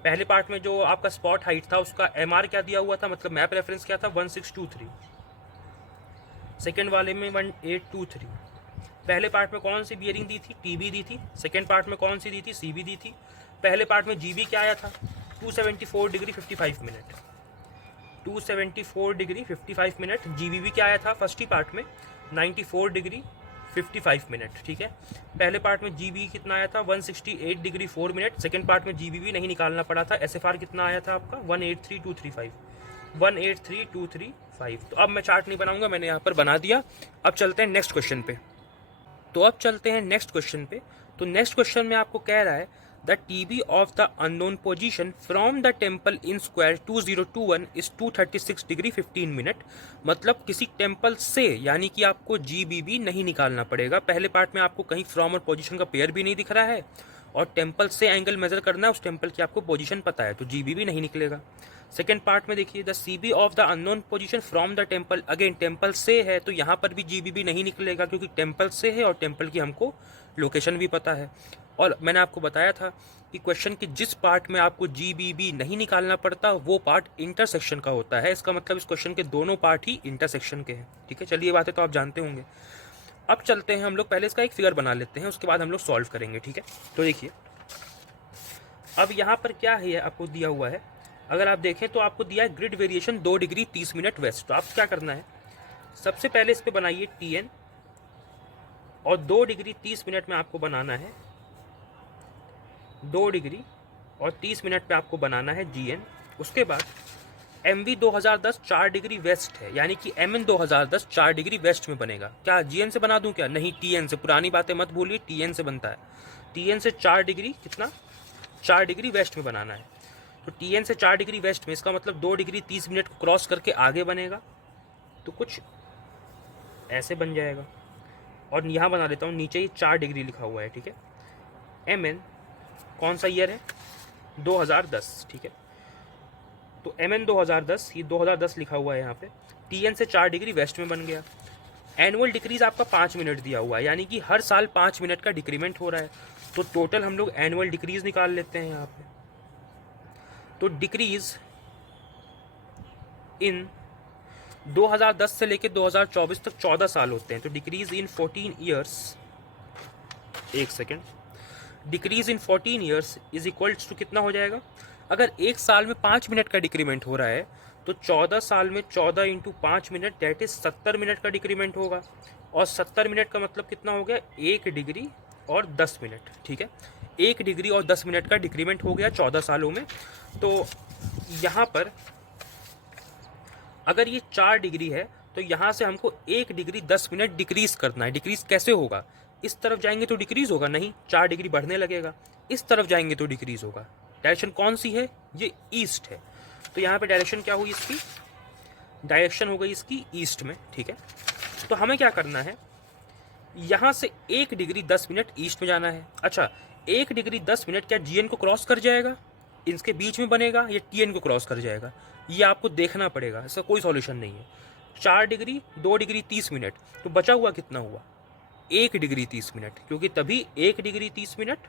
पहले पार्ट में जो आपका स्पॉट हाइट था उसका MR क्या दिया हुआ था, मतलब मैप रेफरेंस क्या था 1623। सेकेंड वाले में 1823। पहले पार्ट में कौन सी बियरिंग दी थी TB दी थी। सेकेंड पार्ट में कौन सी दी थी CB दी थी। पहले पार्ट में GB क्या आया था 274 degree 55 minute. 274 degree 55 minute. GBB क्या आया था फर्स्ट ही पार्ट में 94 डिग्री 55 मिनट, ठीक है। पहले पार्ट में GB कितना आया था 168 डिग्री 4 मिनट। सेकेंड पार्ट में GBB नहीं निकालना पड़ा था। SFR कितना आया था आपका 183235, 183235। तो अब मैं चार्ट नहीं बनाऊंगा, मैंने यहाँ पर बना दिया। अब चलते हैं नेक्स्ट क्वेश्चन पे। तो नेक्स्ट क्वेश्चन में आपको कह रहा है the TB of the unknown position from the temple in square 2021 is 236 degree 15 minute. मतलब किसी टेम्पल से, यानी कि आपको GBB नहीं निकालना पड़ेगा। पहले पार्ट में आपको कहीं फ्रॉम और पोजीशन का पेयर भी नहीं दिख रहा है और टेम्पल से एंगल मेजर करना है, उस टेम्पल की आपको पोजीशन पता है, तो GBB नहीं निकलेगा। सेकेंड पार्ट में देखिए the CB of the unknown position from the temple, again temple से है तो यहाँ पर भी GBB नहीं निकलेगा क्योंकि टेम्पल से है और टेम्पल की हमको लोकेशन भी पता है। और मैंने आपको बताया था कि क्वेश्चन के जिस पार्ट में आपको GBB नहीं निकालना पड़ता वो पार्ट इंटरसेक्शन का होता है। इसका मतलब इस क्वेश्चन के दोनों पार्ट ही इंटरसेक्शन के हैं, ठीक है। चलिए ये बातें तो आप जानते होंगे। अब चलते हैं हम लोग, पहले इसका एक फिगर बना लेते हैं, उसके बाद हम लोग सॉल्व करेंगे, ठीक है। तो देखिए अब यहाँ पर क्या है आपको दिया हुआ है, अगर आप देखें तो आपको दिया है grid variation 2 degree 30 minute west. तो आप क्या करना है, सबसे पहले इस पर बनाइए TN और 2 डिग्री 30 मिनट में आपको बनाना है 2 डिग्री और 30 मिनट पे आपको बनाना है GN। उसके बाद MV 2010 4 डिग्री वेस्ट है, यानी कि MN 2010 4 डिग्री वेस्ट में बनेगा। क्या GN से बना दूं क्या, नहीं TN से, पुरानी बातें मत भूलिए, TN से बनता है। TN से 4 डिग्री कितना 4 डिग्री वेस्ट में बनाना है। तो TN से 4 डिग्री वेस्ट में, इसका मतलब 2 डिग्री 30 मिनट को क्रॉस करके आगे बनेगा, तो कुछ ऐसे बन जाएगा। और यहाँ बना लेता हूँ, नीचे ही 4 डिग्री लिखा हुआ है, ठीक है। MN कौन सा ईयर है 2010, ठीक है। तो MN 2010, ये 2010 लिखा हुआ है यहाँ पे। TN से 4 डिग्री वेस्ट में बन गया। एनुअल डिक्रीज आपका 5 मिनट दिया हुआ है, यानी कि हर साल 5 मिनट का डिक्रीमेंट हो रहा है। तो टोटल हम लोग एनुअल डिक्रीज निकाल लेते हैं यहाँ पे। तो डिक्रीज इन 2010 से लेके 2024 तक 14 साल होते हैं। तो डिक्रीज इन 14 ईयर्स, एक second, decrease in 14 years is equals to कितना हो जाएगा, अगर एक साल में 5 मिनट का डिक्रीमेंट हो रहा है तो 14 साल में 14 into 5 minute that is 70 minute का डिक्रीमेंट होगा। और 70 मिनट का मतलब कितना हो गया 1 डिग्री और 10 मिनट, ठीक है। 1 डिग्री और 10 मिनट का डिक्रीमेंट हो गया 14 सालों में। तो यहाँ पर अगर ये 4 डिग्री है तो यहाँ से हमको 1 डिग्री 10 मिनट डिक्रीज करना है। डिक्रीज कैसे होगा? इस तरफ जाएंगे तो डिक्रीज होगा नहीं, 4 डिग्री बढ़ने लगेगा। इस तरफ जाएंगे तो डिक्रीज होगा। डायरेक्शन कौन सी है? ये ईस्ट है। तो यहाँ पे डायरेक्शन क्या हुई इसकी? डायरेक्शन हो गई इसकी ईस्ट में, ठीक है। तो हमें क्या करना है, यहाँ से 1 डिग्री 10 मिनट ईस्ट में जाना है। अच्छा, 1 डिग्री 10 मिनट क्या GN को क्रॉस कर जाएगा, इनके बीच में बनेगा, या TN को क्रॉस कर जाएगा? ये आपको देखना पड़ेगा, इसका कोई सॉल्यूशन नहीं है। 4 डिग्री 2 डिग्री 30 मिनट, तो बचा हुआ कितना हुआ? 1 डिग्री 30 मिनट, क्योंकि तभी 1 डिग्री 30 मिनट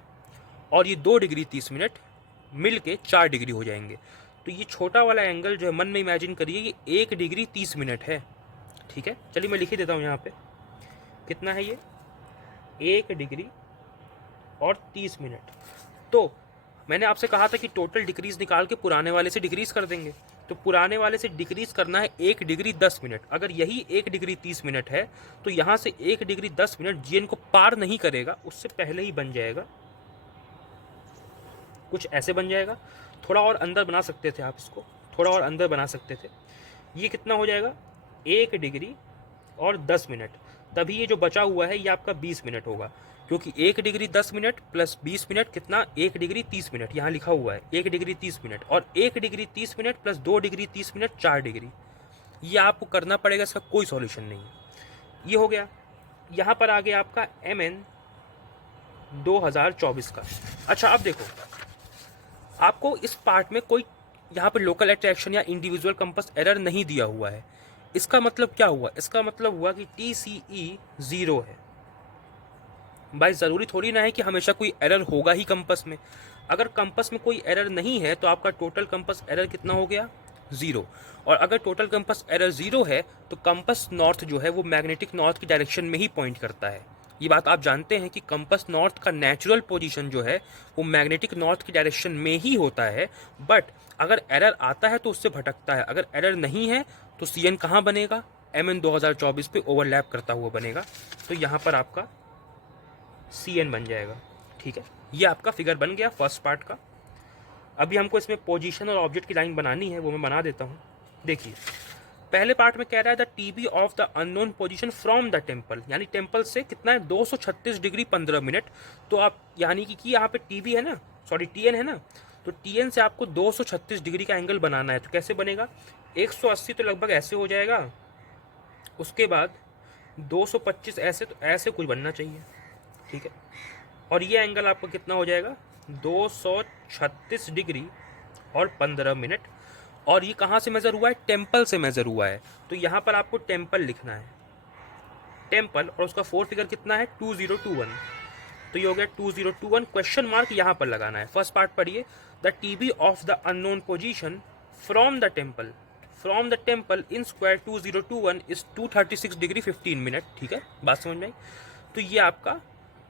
और ये 2 डिग्री 30 मिनट मिल के 4 डिग्री हो जाएंगे। तो ये छोटा वाला एंगल जो है, मन में इमेजिन करिए, ये 1 डिग्री 30 मिनट है, ठीक है। चलिए मैं लिख ही देता हूँ यहाँ पे, कितना है ये? 1 डिग्री और 30 मिनट। तो मैंने आपसे कहा था कि टोटल डिक्रीज निकाल के पुराने वाले से डिक्रीज कर देंगे। तो पुराने वाले से डिक्रीज करना है 1 डिग्री 10 मिनट। अगर यही 1 डिग्री 30 मिनट है तो यहाँ से 1 डिग्री 10 मिनट GN को पार नहीं करेगा, उससे पहले ही बन जाएगा, कुछ ऐसे बन जाएगा। थोड़ा और अंदर बना सकते थे आप इसको, थोड़ा और अंदर बना सकते थे। ये कितना हो जाएगा? 1 डिग्री और 10 मिनट। तभी ये जो बचा हुआ है ये आपका 20 मिनट होगा, क्योंकि 1 डिग्री 10 मिनट प्लस 20 मिनट कितना? 1 डिग्री 30 मिनट। यहाँ लिखा हुआ है 1 डिग्री 30 मिनट, और 1 degree 30 minute plus 2 degree 30 minute 4 degree. ये आपको करना पड़ेगा, इसका कोई सॉल्यूशन नहीं है। ये हो गया। यहाँ पर आ गया आपका MN 2024 का। अच्छा, अब देखो, आपको इस पार्ट में कोई यहाँ पे लोकल अट्रैक्शन या इंडिविजुअल कंपास एरर नहीं दिया हुआ है। इसका मतलब क्या हुआ? इसका मतलब हुआ कि TCE 0 है। भाई ज़रूरी थोड़ी ना है कि हमेशा कोई एरर होगा ही कंपास में। अगर कंपास में कोई एरर नहीं है तो आपका टोटल कंपास एरर कितना हो गया? 0। और अगर टोटल कंपास एरर 0 है तो कंपास नॉर्थ जो है वो मैग्नेटिक नॉर्थ की डायरेक्शन में ही पॉइंट करता है। ये बात आप जानते हैं कि कंपास नॉर्थ का नेचुरल पोजीशन जो है वो मैग्नेटिक नॉर्थ की डायरेक्शन में ही होता है। बट अगर एरर आता है तो उससे भटकता है। अगर एरर नहीं है तो CN कहाँ बनेगा? MN 2024 पे ओवरलैप करता हुआ बनेगा। तो यहाँ पर आपका CN बन जाएगा, ठीक है। ये आपका फिगर बन गया फर्स्ट पार्ट का। अभी हमको इसमें पोजीशन और ऑब्जेक्ट की लाइन बनानी है, वो मैं बना देता हूँ। देखिए, पहले पार्ट में कह रहा है the TB of the unknown position from the temple, यानी टेम्पल से कितना है? 236 डिग्री 15 मिनट। तो आप यानी कि यहाँ पे TB है ना, सॉरी TN है ना, तो TN से आपको 236 डिग्री का एंगल बनाना है। तो कैसे बनेगा? 180 तो लगभग ऐसे हो जाएगा, उसके बाद 225 ऐसे, तो ऐसे कुछ बनना चाहिए, ठीक है। और ये एंगल आपका कितना हो जाएगा? 236 डिग्री और 15 मिनट। और ये कहाँ से मेज़र हुआ है? टेम्पल से मेज़र हुआ है। तो यहाँ पर आपको टेम्पल लिखना है, टेम्पल, और उसका 4 फिगर कितना है? 2021। तो ये हो गया 2021। क्वेश्चन मार्क यहाँ पर लगाना है। फर्स्ट पार्ट पढ़िए, the TB of the unknown position from the temple in square 2021 is 236 degree 15 minute, ठीक है। बात समझ में आई? तो ये आपका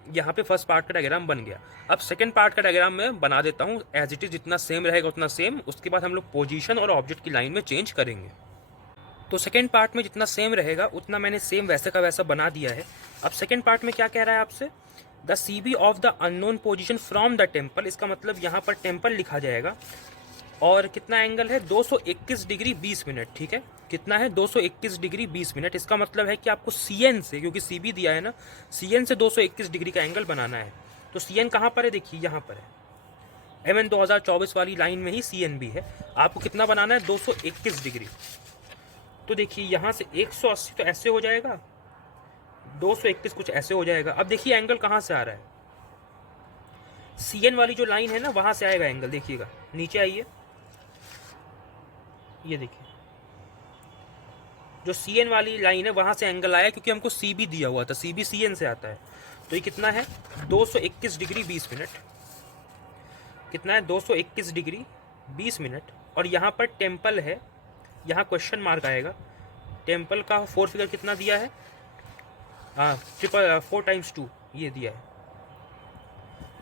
यहाँ पे फर्स्ट पार्ट का डायग्राम बन गया। अब सेकंड पार्ट का डायग्राम मैं बना देता हूँ एज इट इज़, जितना सेम रहेगा उतना सेम। उसके बाद हम लोग पोजीशन और ऑब्जेक्ट की लाइन में चेंज करेंगे। तो सेकंड पार्ट में जितना सेम रहेगा उतना मैंने सेम वैसे का वैसा बना दिया है। अब सेकंड पार्ट में क्या कह रहा है आपसे? The CB of the unknown position from the temple. इसका मतलब यहाँ पर टेम्पल लिखा जाएगा, और कितना एंगल है? 221 डिग्री 20 मिनट, ठीक है। कितना है? 221 डिग्री 20 मिनट। इसका मतलब है कि आपको CN से, क्योंकि CB दिया है ना, CN से 221 डिग्री का एंगल बनाना है। तो CN कहाँ पर है? देखिए यहाँ पर है, MN 2024 वाली लाइन में ही CN भी है। आपको कितना बनाना है? 221 डिग्री। तो देखिए यहाँ से 180 तो ऐसे हो जाएगा, 221 कुछ ऐसे हो जाएगा। अब देखिए एंगल कहाँ से आ रहा है? CN वाली जो लाइन है ना, वहाँ से आएगा एंगल। देखिएगा, नीचे आइए, ये देखिए जो CN वाली लाइन है वहाँ से एंगल आया, क्योंकि हमको CB दिया हुआ था। CB CN से आता है। तो ये कितना है? 221 डिग्री 20 मिनट। कितना है? 221 डिग्री 20 मिनट। और यहाँ पर टेम्पल है, यहाँ क्वेश्चन मार्क आएगा। टेम्पल का 4 फिगर कितना दिया है? हाँ, 4 टाइम्स 2 ये दिया है।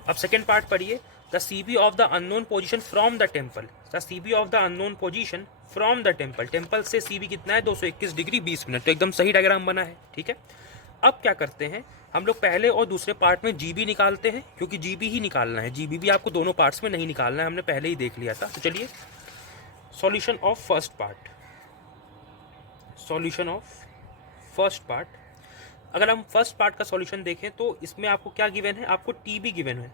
अब सेकेंड पार्ट पढ़िए, the CB of the unknown position from the temple. The CB of the unknown position from the temple. Temple से CB कितना है? 221 डिग्री 20 मिनट। तो एकदम सही डायग्राम बना है, ठीक है। अब क्या करते हैं हम लोग? पहले और दूसरे पार्ट में GB निकालते हैं, क्योंकि GB ही निकालना है। GB भी आपको दोनों पार्ट्स में नहीं निकालना है, हमने पहले ही देख लिया था। तो चलिए, solution of first part. Solution of first part. अगर हम फर्स्ट पार्ट का सॉल्यूशन देखें तो इसमें आपको क्या गिवन है, आपको टी बी गिवन है,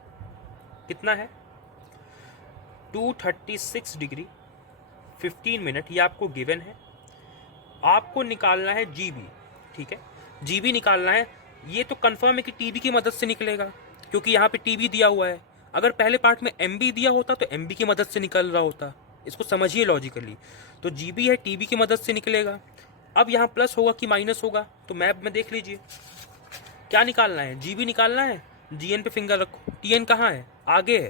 कितना है 236 डिग्री 15 मिनट, ये आपको गिवन है। आपको निकालना है जी बी, ठीक है, जी बी निकालना है। ये तो कंफर्म है कि टी बी की मदद से निकलेगा, क्योंकि यहाँ पे टी बी दिया हुआ है। अगर पहले पार्ट में एम बी दिया होता तो एम बी की मदद से निकल रहा होता, इसको समझिए लॉजिकली। तो जी बी है, टी बी की मदद से निकलेगा। अब यहाँ प्लस होगा कि माइनस होगा, तो मैप में देख लीजिए क्या निकालना है, जी बी निकालना है। जी एन पे फिंगर रखो, टी एन कहाँ है, आगे है,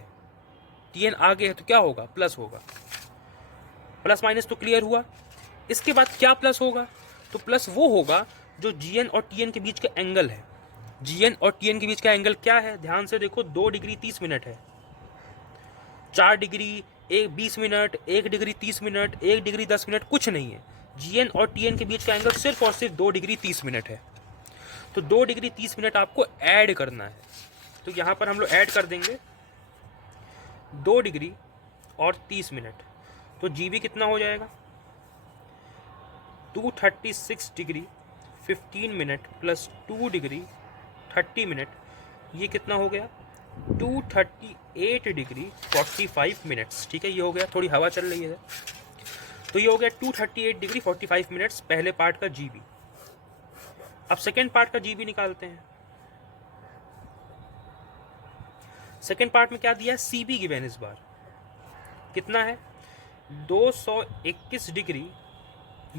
टी एन आगे है, तो क्या होगा, प्लस होगा। प्लस माइनस तो क्लियर हुआ। इसके बाद क्या प्लस होगा, तो प्लस वो होगा जो जी एन और टी एन के बीच का एंगल है। जी एन और टी एन के बीच का एंगल क्या है, ध्यान से देखो, 2 डिग्री 30 मिनट है, 4 degree 20 minute, 1 degree 30 minute, 1 degree 10 minute, कुछ नहीं है। जी एन और टी एन के बीच का एंगल सिर्फ और सिर्फ 2 डिग्री 30 मिनट है। तो 2 डिग्री 30 मिनट आपको ऐड करना है। तो यहाँ पर हम लोग ऐड कर देंगे 2 डिग्री और 30 मिनट। तो जी बी कितना हो जाएगा, 236 degree 15 minute plus 2 degree 30 minute, ये कितना हो गया 238 डिग्री 45 मिनट्स। ठीक है, ये हो गया, थोड़ी हवा चल रही है, तो ये हो गया 238 डिग्री 45 मिनट्स पहले पार्ट का जी बी। अब सेकेंड पार्ट का जी बी निकालते हैं। सेकेंड पार्ट में क्या दिया है, सी बी गिवन, इस बार कितना है 221 डिग्री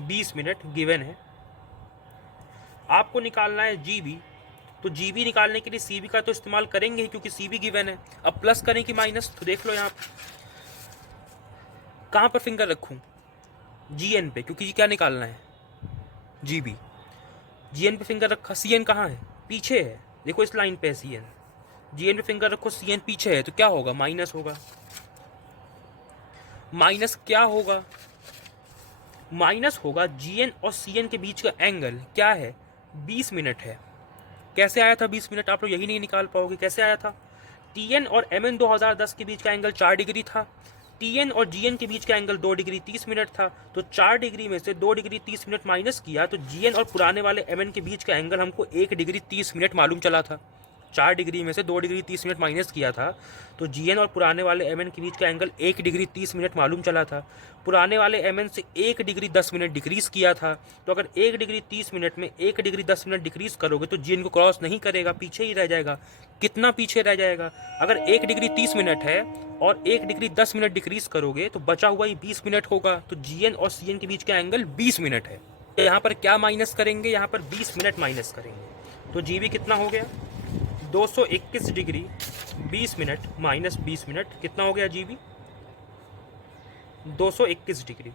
20 मिनट गिवन है। आपको निकालना है जी बी। तो जी बी निकालने के लिए सी बी का तो इस्तेमाल करेंगे ही, क्योंकि सी बी गिवन है। अब प्लस करें कि माइनस, तो देख लो यहाँ कहाँ पर फिंगर रखूँ, जी एन पे, क्योंकि क्या निकालना है, जी बी। जी एन पे फिंगर रखा, सी एन कहाँ है, पीछे है, देखो इस लाइन पे है सी एन। जी एन पे फिंगर रखो, सी एन पीछे है, तो क्या होगा, माइनस होगा। माइनस क्या होगा, माइनस होगा जी एन और सी एन के बीच का एंगल क्या है, 20 मिनट है। कैसे आया था 20 मिनट, आप लोग यही नहीं निकाल पाओगे कैसे आया था। टी एन और एम एन 2010 के बीच का एंगल 4 डिग्री था, टी एन और जी एन के बीच का एंगल 2 डिग्री 30 मिनट था। तो 4 डिग्री में से 2 डिग्री 30 मिनट माइनस किया, तो जी एन और पुराने वाले एम एन के बीच का एंगल हमको 1 डिग्री 30 मिनट मालूम चला था। 4 डिग्री में से 2 डिग्री 30 मिनट माइनस किया था, तो जी एन और पुराने वाले एम एन के बीच का एंगल 1 डिग्री 30 मिनट मालूम चला था। पुराने वाले एम एन से 1 डिग्री 10 मिनट डिक्रीज़ किया था, तो अगर 1 डिग्री 30 मिनट में 1 डिग्री 10 मिनट डिक्रीज़ करोगे तो जी एन को क्रॉस नहीं करेगा, पीछे ही रह जाएगा। कितना पीछे रह जाएगा, अगर 1 डिग्री 30 मिनट है और 1 डिग्री 10 मिनट डिक्रीज़ करोगे तो बचा हुआ ही 20 मिनट होगा। तो जी एन और सी एन के बीच का एंगल 20 मिनट है। यहाँ पर क्या माइनस करेंगे, यहाँ पर 20 मिनट माइनस करेंगे। तो जी बी कितना हो गया, 221 डिग्री 20 मिनट माइनस 20 मिनट, कितना हो गया जी बी, 221 डिग्री।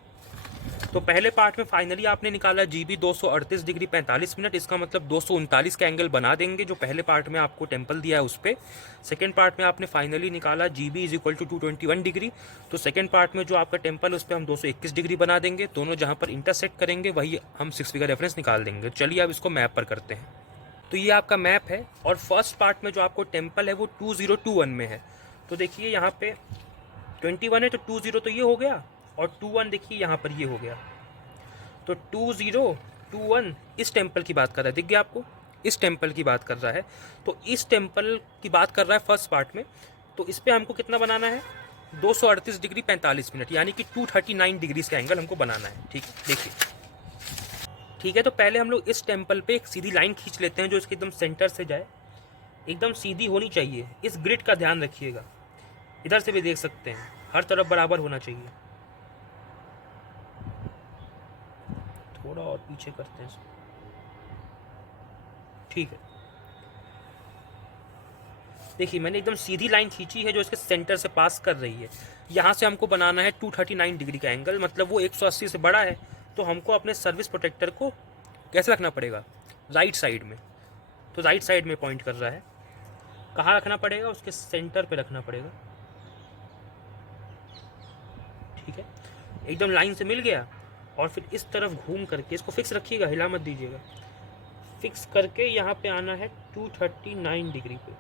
तो पहले पार्ट में फाइनली आपने निकाला जी बी 238 डिग्री 45 मिनट, इसका मतलब 239 का एंगल बना देंगे जो पहले पार्ट में आपको टेम्पल दिया है उस पर। सेकेंड पार्ट में आपने फाइनली निकाला G B is equal to 221 degree, तो सेकेंड पार्ट में जो आपका टेम्पल है उस पर हम 221 डिग्री बना देंगे। दोनों जहाँ पर इंटरसेक्ट करेंगे वही हम 6 फिगर रेफरेंस निकाल देंगे। चलिए अब इसको मैप पर करते हैं। तो ये आपका मैप है और फर्स्ट पार्ट में जो आपको टेम्पल है वो 2021 में है। तो देखिए यहाँ पे 21 है तो 20 तो ये हो गया, और 21 देखिए यहाँ पर ये हो गया। तो 2021 इस टेम्पल की बात कर रहा है, दिख गया आपको, इस टेम्पल की बात कर रहा है। तो इस टेम्पल की बात कर रहा है फर्स्ट पार्ट में। तो इस पर हमको कितना बनाना है, 238 डिग्री 45 मिनट, यानी कि 239 डिग्रीज का एंगल हमको बनाना है। ठीक, देखिए ठीक है। तो पहले हम लोग इस टेम्पल पे एक सीधी लाइन खींच लेते हैं जो इसके एकदम सेंटर से जाए, एकदम सीधी होनी चाहिए। इस ग्रिड का ध्यान रखिएगा, इधर से भी देख सकते हैं, हर तरफ बराबर होना चाहिए। थोड़ा और पीछे करते हैं, ठीक है। देखिए मैंने एकदम सीधी लाइन खींची है जो इसके सेंटर से पास कर रही है। यहाँ से हमको बनाना है 239 डिग्री का एंगल, मतलब वो 180 से बड़ा है। तो हमको अपने सर्विस प्रोटेक्टर को कैसे रखना पड़ेगा, राइट साइड में। तो राइट साइड में पॉइंट कर रहा है, कहाँ रखना पड़ेगा, उसके सेंटर पे रखना पड़ेगा। ठीक है, एकदम लाइन से मिल गया। और फिर इस तरफ घूम करके इसको फिक्स रखिएगा, हिला मत दीजिएगा। फिक्स करके यहाँ पे आना है 239 डिग्री पे।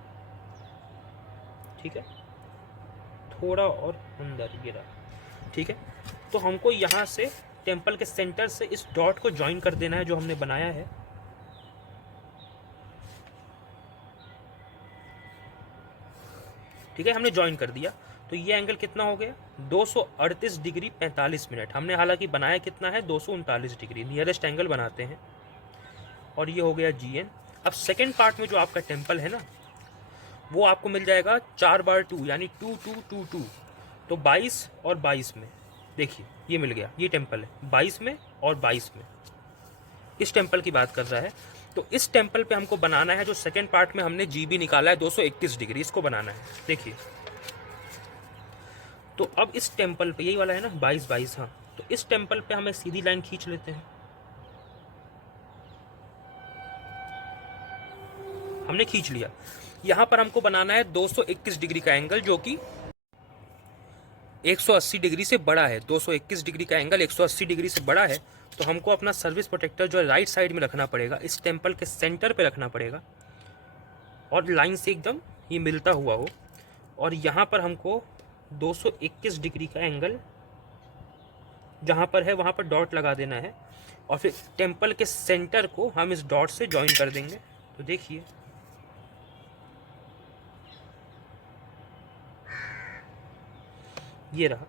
ठीक है, थोड़ा और अंदर गिरा। ठीक है, तो हमको यहाँ से टेम्पल के सेंटर से इस डॉट को ज्वाइन कर देना है जो हमने बनाया है। ठीक है, हमने ज्वाइन कर दिया। तो ये एंगल कितना हो गया, 238 डिग्री 45 मिनट। हमने हालांकि बनाया कितना है, 239 डिग्री, नियरेस्ट एंगल बनाते हैं। और ये हो गया GN। अब सेकेंड पार्ट में जो आपका टेम्पल है ना, वो आपको मिल जाएगा 4/2 यानी 2 2 2 2। तो 22 और 22 में देखिए ये मिल गया, ये टेम्पल है 22 में और 22 में, इस टेम्पल की बात कर रहा है। तो इस टेम्पल पे हमको बनाना है जो सेकेंड पार्ट में हमने GB निकाला है 231 डिग्री, इसको बनाना है। देखिए तो अब इस टेम्पल पे, यही वाला है ना 22 22, हाँ, तो इस टेम्पल पे हमें सीधी लाइन खींच लेते हैं। हमने खींच लिया। यहाँ पर हमको बनाना है 221 डिग्री का एंगल जो कि 180 डिग्री से बड़ा है। 221 डिग्री का एंगल 180 डिग्री से बड़ा है, तो हमको अपना सर्विस प्रोटेक्टर जो है राइट साइड में रखना पड़ेगा, इस टेम्पल के सेंटर पे रखना पड़ेगा और लाइन से एकदम ये मिलता हुआ हो। और यहाँ पर हमको 221 डिग्री का एंगल जहाँ पर है वहाँ पर डॉट लगा देना है और फिर टेम्पल के सेंटर को हम इस डॉट से ज्वाइन कर देंगे। तो देखिए ये रहा,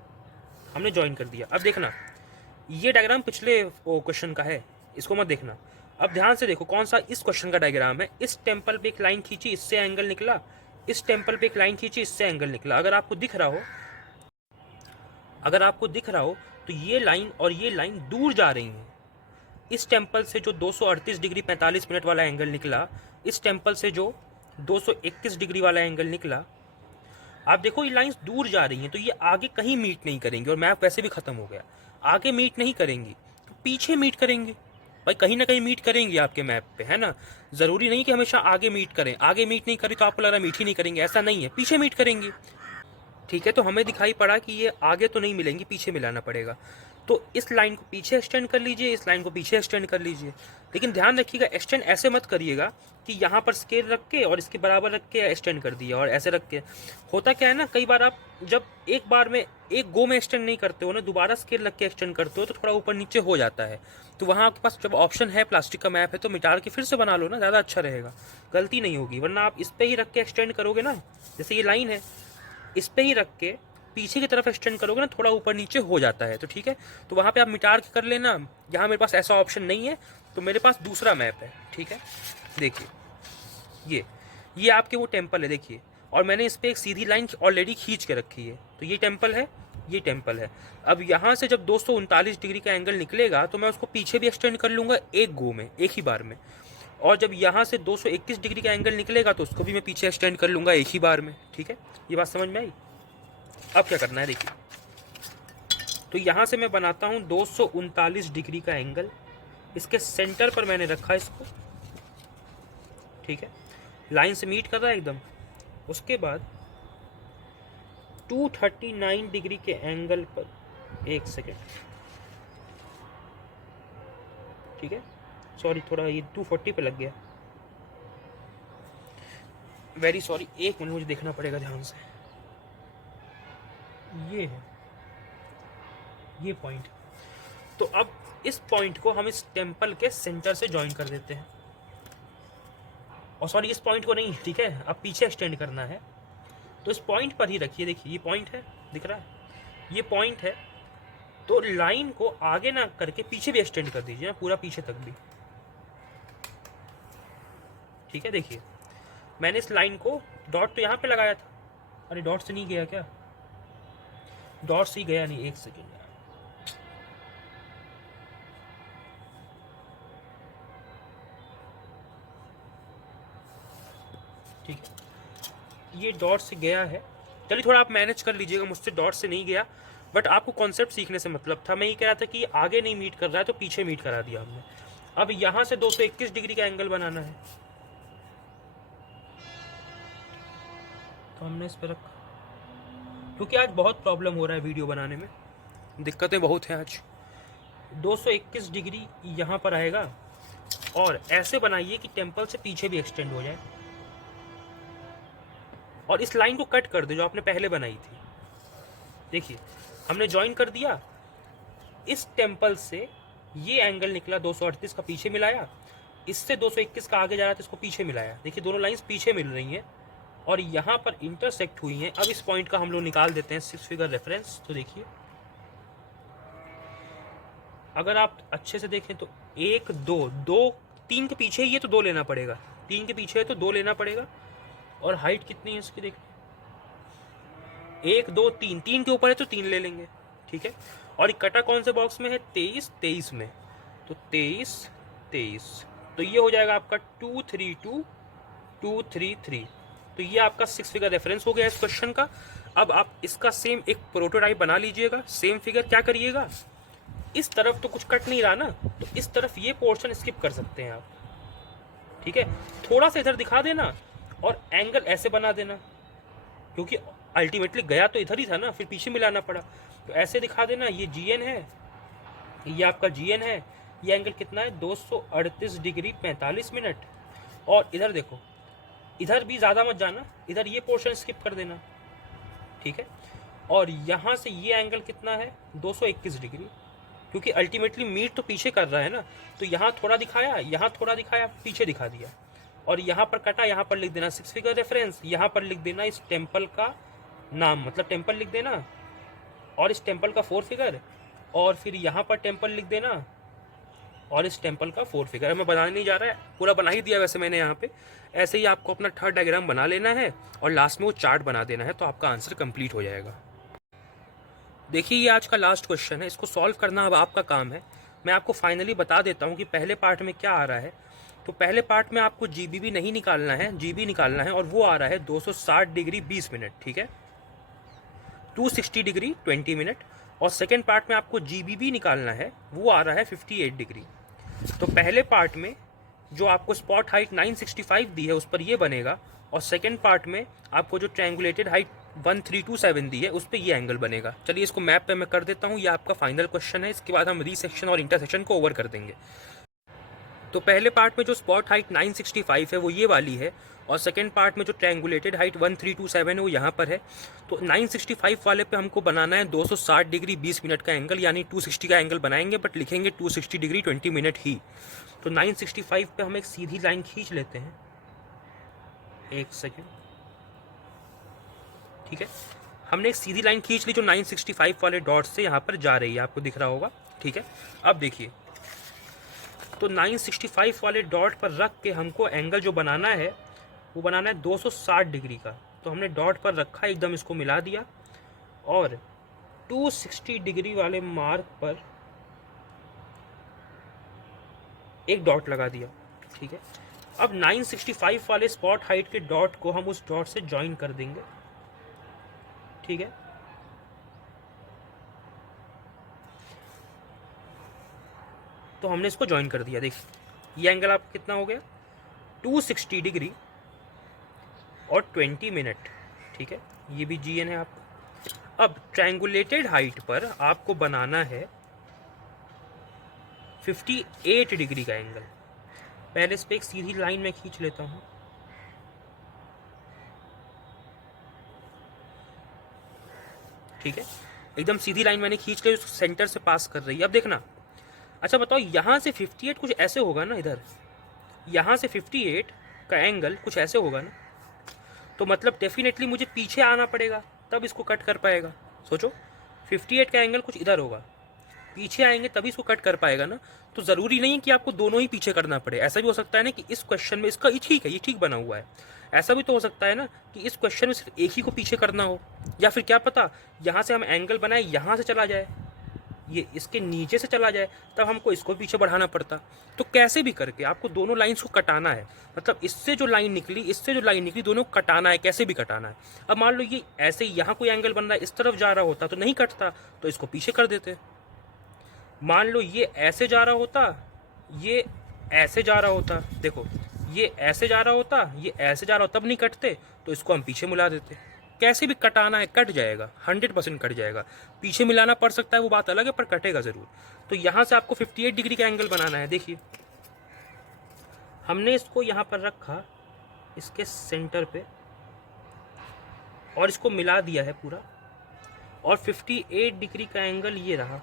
हमने ज्वाइन कर दिया। अब देखना ये डायग्राम पिछले क्वेश्चन का है, इसको मत देखना। अब ध्यान से देखो कौन सा इस क्वेश्चन का डायग्राम है। इस टेम्पल पे एक लाइन खींची, इससे एंगल निकला, इस टेम्पल पे एक लाइन खींची, इससे एंगल निकला। अगर आपको दिख रहा हो तो ये लाइन और ये लाइन दूर जा रही हैं। इस टेम्पल से जो 238 डिग्री 45 मिनट वाला एंगल निकला, इस टेम्पल से जो 221 डिग्री वाला एंगल निकला, आप देखो ये लाइंस दूर जा रही हैं, तो ये आगे कहीं मीट नहीं करेंगी और मैप वैसे भी खत्म हो गया। आगे मीट नहीं करेंगी तो पीछे मीट करेंगे, भाई कहीं ना कहीं मीट करेंगी आपके मैप पे, है ना। ज़रूरी नहीं कि हमेशा आगे मीट करें, आगे मीट नहीं करें तो आपको लग रहा है मीट ही नहीं करेंगे, ऐसा नहीं है, पीछे मीट करेंगी। ठीक है, तो हमें दिखाई पड़ा कि ये आगे तो नहीं मिलेंगी, पीछे मिलाना पड़ेगा। तो इस लाइन को पीछे एक्सटेंड कर लीजिए, इस लाइन को पीछे एक्सटेंड कर लीजिए, लेकिन ध्यान रखिएगा एक्सटेंड ऐसे मत करिएगा कि यहाँ पर स्केल रख के और इसके बराबर रख के एक्सटेंड कर दिया और ऐसे रख के। होता क्या है ना, कई बार आप जब एक बार में एक गो में एक्सटेंड नहीं करते हो ना, दोबारा स्केल रख के एक्सटेंड करते हो तो थोड़ा ऊपर नीचे हो जाता है। तो वहाँ आपके पास जब ऑप्शन है, प्लास्टिक का मैप है, तो मिटार के फिर से बना लो ना, ज़्यादा अच्छा रहेगा, गलती नहीं होगी। वरना आप इस पर ही रख के एक्सटेंड करोगे ना, जैसे ये लाइन है, इस पर ही रख के पीछे की तरफ एक्सटेंड करोगे ना, थोड़ा ऊपर नीचे हो जाता है। तो ठीक है, तो वहाँ पे आप मिटार के कर लेना। यहाँ मेरे पास ऐसा ऑप्शन नहीं है, तो मेरे पास दूसरा मैप है। ठीक है, देखिए ये आपके वो टेम्पल है, देखिए, और मैंने इस पर एक सीधी लाइन ऑलरेडी खींच के रखी है। तो ये टेम्पल है, ये टेम्पल है। अब यहाँ से जब 239 डिग्री का एंगल निकलेगा तो मैं उसको पीछे भी एक्सटेंड कर लूँगा एक गो में, एक ही बार में। और जब यहाँ से 221 डिग्री का एंगल निकलेगा तो उसको भी मैं पीछे एक्सटेंड कर लूँगा एक ही बार में। ठीक है, ये बात समझ में आई। अब क्या करना है देखिए, तो यहाँ से मैं बनाता हूँ 239 डिग्री का एंगल, इसके सेंटर पर मैंने रखा इसको। ठीक है, लाइन से मीट कर रहा है एकदम। उसके बाद 239 डिग्री के एंगल पर, एक सेकेंड, ठीक है, सॉरी थोड़ा ये 240 पे लग गया, वेरी सॉरी, एक मिनट मुझे देखना पड़ेगा ध्यान से। ये है ये पॉइंट, तो अब इस पॉइंट को हम इस टेम्पल के सेंटर से ज्वाइन कर देते हैं। और सॉरी इस पॉइंट को नहीं, ठीक है, अब पीछे एक्सटेंड करना है तो इस पॉइंट पर ही रखिए। देखिए ये पॉइंट है, दिख रहा है, ये पॉइंट है। तो लाइन को आगे ना करके पीछे भी एक्सटेंड कर दीजिए ना, पूरा पीछे तक भी। ठीक है, देखिए मैंने इस लाइन को, डॉट तो यहाँ पे लगाया था, अरे डॉट से नहीं गया क्या, डॉट से ही गया नहीं, एक सेकेंड। ठीक है, ये डॉट से गया है, चलिए थोड़ा आप मैनेज कर लीजिएगा, मुझसे डॉट से नहीं गया, बट आपको कॉन्सेप्ट सीखने से मतलब था। मैं ये कह रहा था कि आगे नहीं मीट कर रहा है तो पीछे मीट करा दिया हमने। अब यहाँ से 221 डिग्री का एंगल बनाना है, तो हमने इस पर रखा। क्योंकि आज बहुत प्रॉब्लम हो रहा है वीडियो बनाने में, दिक्कतें बहुत हैं आज। 221 डिग्री यहाँ पर आएगा और ऐसे बनाइए कि टेम्पल से पीछे भी एक्सटेंड हो जाए, और इस लाइन को कट कर दे जो आपने पहले बनाई थी। देखिए हमने ज्वाइन कर दिया, इस टेम्पल से ये एंगल निकला 238 का, पीछे मिलाया, इससे 221 का आगे जा रहा था, इसको पीछे मिलाया। देखिए दोनों लाइंस पीछे मिल रही हैं और यहाँ पर इंटरसेक्ट हुई हैं। अब इस पॉइंट का हम लोग निकाल देते हैं 6 फिगर रेफरेंस। तो देखिए अगर आप अच्छे से देखें तो 1 2 2 3 के पीछे ही है तो 2 लेना पड़ेगा, 3 के पीछे है तो 2 लेना पड़ेगा। और हाइट कितनी है इसकी देखिए, 1 2 3, 3 के ऊपर है तो 3 ले लेंगे, ठीक है। और कटा कौन से बॉक्स में है, 23 23 में, तो 23 23, तो ये हो जाएगा आपका 232 233। तो ये आपका 6 फिगर रेफरेंस हो गया इस क्वेश्चन का। अब आप इसका सेम एक प्रोटोटाइप बना लीजिएगा। सेम फिगर क्या करिएगा, इस तरफ तो कुछ कट नहीं रहा ना, तो इस तरफ ये पोर्शन स्किप कर सकते हैं आप, ठीक है। थोड़ा सा इधर दिखा देना और एंगल ऐसे बना देना, क्योंकि अल्टीमेटली गया तो इधर ही था ना, फिर पीछे मिलाना पड़ा। तो ऐसे दिखा देना, ये GN है, ये आपका GN है, ये एंगल कितना है 238 डिग्री 45 मिनट। और इधर देखो, इधर भी ज़्यादा मत जाना, इधर ये पोर्शन स्किप कर देना, ठीक है। और यहाँ से ये एंगल कितना है 221 डिग्री, क्योंकि अल्टीमेटली मीट तो पीछे कर रहा है ना, तो यहाँ थोड़ा दिखाया, यहाँ थोड़ा दिखाया, पीछे दिखा दिया। और यहाँ पर कटा, यहाँ पर लिख देना 6 फिगर रेफरेंस, यहाँ पर लिख देना इस टेम्पल का नाम, मतलब टेम्पल लिख देना, और इस टेम्पल का 4 फिगर, और फिर यहाँ पर टेम्पल लिख देना और इस टेम्पल का 4 फिगर। मैं बनाने नहीं जा रहा है, पूरा बना ही दिया वैसे मैंने यहाँ पे। ऐसे ही आपको अपना थर्ड डायग्राम बना लेना है और लास्ट में वो चार्ट बना देना है, तो आपका आंसर कंप्लीट हो जाएगा। देखिए ये आज का लास्ट क्वेश्चन है, इसको सॉल्व करना अब आपका काम है। मैं आपको फाइनली बता देता हूँ कि पहले पार्ट में क्या आ रहा है। तो पहले पार्ट में आपको GBB नहीं निकालना है, GB निकालना है, और वो आ रहा है 260 डिग्री 20 मिनट, ठीक है, 260 डिग्री 20 मिनट। और सेकेंड पार्ट में आपको GBB निकालना है, वो आ रहा है 58 डिग्री। तो पहले पार्ट में जो आपको स्पॉट हाइट 965 दी है उस पर ये बनेगा, और सेकेंड पार्ट में आपको जो ट्रायंगुलेटेड हाइट 1327 दी है उस पर ये एंगल बनेगा। चलिए इसको मैप पे मैं कर देता हूँ, ये आपका फाइनल क्वेश्चन है। इसके बाद हम रीसेक्शन और इंटरसेक्शन को ओवर कर देंगे। तो पहले पार्ट में जो स्पॉट हाइट 965 है वो ये वाली है, और सेकेंड पार्ट में जो ट्रायंगुलेटेड हाइट 1327 है वो यहाँ पर है। तो 965 वाले पे हमको बनाना है 260 डिग्री 20 मिनट का एंगल, यानी 260 का एंगल बनाएंगे, बट लिखेंगे 260 डिग्री 20 मिनट ही। तो 965 पे हम एक सीधी लाइन खींच लेते हैं, एक सेकेंड, ठीक है। हमने एक सीधी लाइन खींच ली जो 965 वाले डॉट से यहाँ पर जा रही है, आपको दिख रहा होगा, ठीक है। अब देखिए, तो 965 वाले डॉट पर रख के हमको एंगल जो बनाना है वो बनाना है 260 डिग्री का। तो हमने डॉट पर रखा, एकदम इसको मिला दिया, और 260 डिग्री वाले मार्क पर एक डॉट लगा दिया, ठीक है। अब 965 वाले स्पॉट हाइट के डॉट को हम उस डॉट से ज्वाइन कर देंगे, ठीक है। तो हमने इसको ज्वाइन कर दिया। देखिए ये एंगल आपका कितना हो गया 260 डिग्री और 20 मिनट, ठीक है। ये भी GN है आपका। अब ट्रायंगुलेटेड हाइट पर आपको बनाना है 58 डिग्री का एंगल। पहले इस पर एक सीधी लाइन में खींच लेता हूँ, ठीक है, एकदम सीधी लाइन मैंने खींच ली, सेंटर से पास कर रही है। अब देखना, अच्छा बताओ, यहाँ से 58 कुछ ऐसे होगा ना, इधर यहाँ से 58 का एंगल कुछ ऐसे होगा ना, तो मतलब डेफिनेटली मुझे पीछे आना पड़ेगा तब इसको कट कर पाएगा। सोचो 58 का एंगल कुछ इधर होगा, पीछे आएंगे तभी इसको कट कर पाएगा ना। तो ज़रूरी नहीं है कि आपको दोनों ही पीछे करना पड़े। ऐसा भी हो सकता है ना कि इस क्वेश्चन में इसका ये ठीक है, ये ठीक बना हुआ है। ऐसा भी तो हो सकता है ना कि इस क्वेश्चन में सिर्फ एक ही को पीछे करना हो, या फिर क्या पता यहाँ से हम एंगल बनाए यहाँ से चला जाए, ये इसके नीचे से चला जाए, तब हमको इसको पीछे बढ़ाना पड़ता। तो कैसे भी करके आपको दोनों लाइंस को कटाना है, मतलब इससे जो लाइन निकली, इससे जो लाइन निकली, दोनों को कटाना है, कैसे भी कटाना है। अब मान लो ये ऐसे यहाँ कोई एंगल बन रहा है, इस तरफ जा रहा होता तो नहीं कटता, तो इसको पीछे कर देते। मान लो ये ऐसे जा रहा होता, ये ऐसे जा रहा होता, देखो ये ऐसे जा रहा होता, ये ऐसे जा रहा होता, तब नहीं कटते, तो इसको हम पीछे मिला देते। कैसे भी कटाना है, कट जाएगा, 100% कट जाएगा। पीछे मिलाना पड़ सकता है, वो बात अलग है, पर कटेगा ज़रूर। तो यहाँ से आपको 58 डिग्री का एंगल बनाना है। देखिए हमने इसको यहाँ पर रखा, इसके सेंटर पे, और इसको मिला दिया है पूरा, और 58 डिग्री का एंगल ये रहा,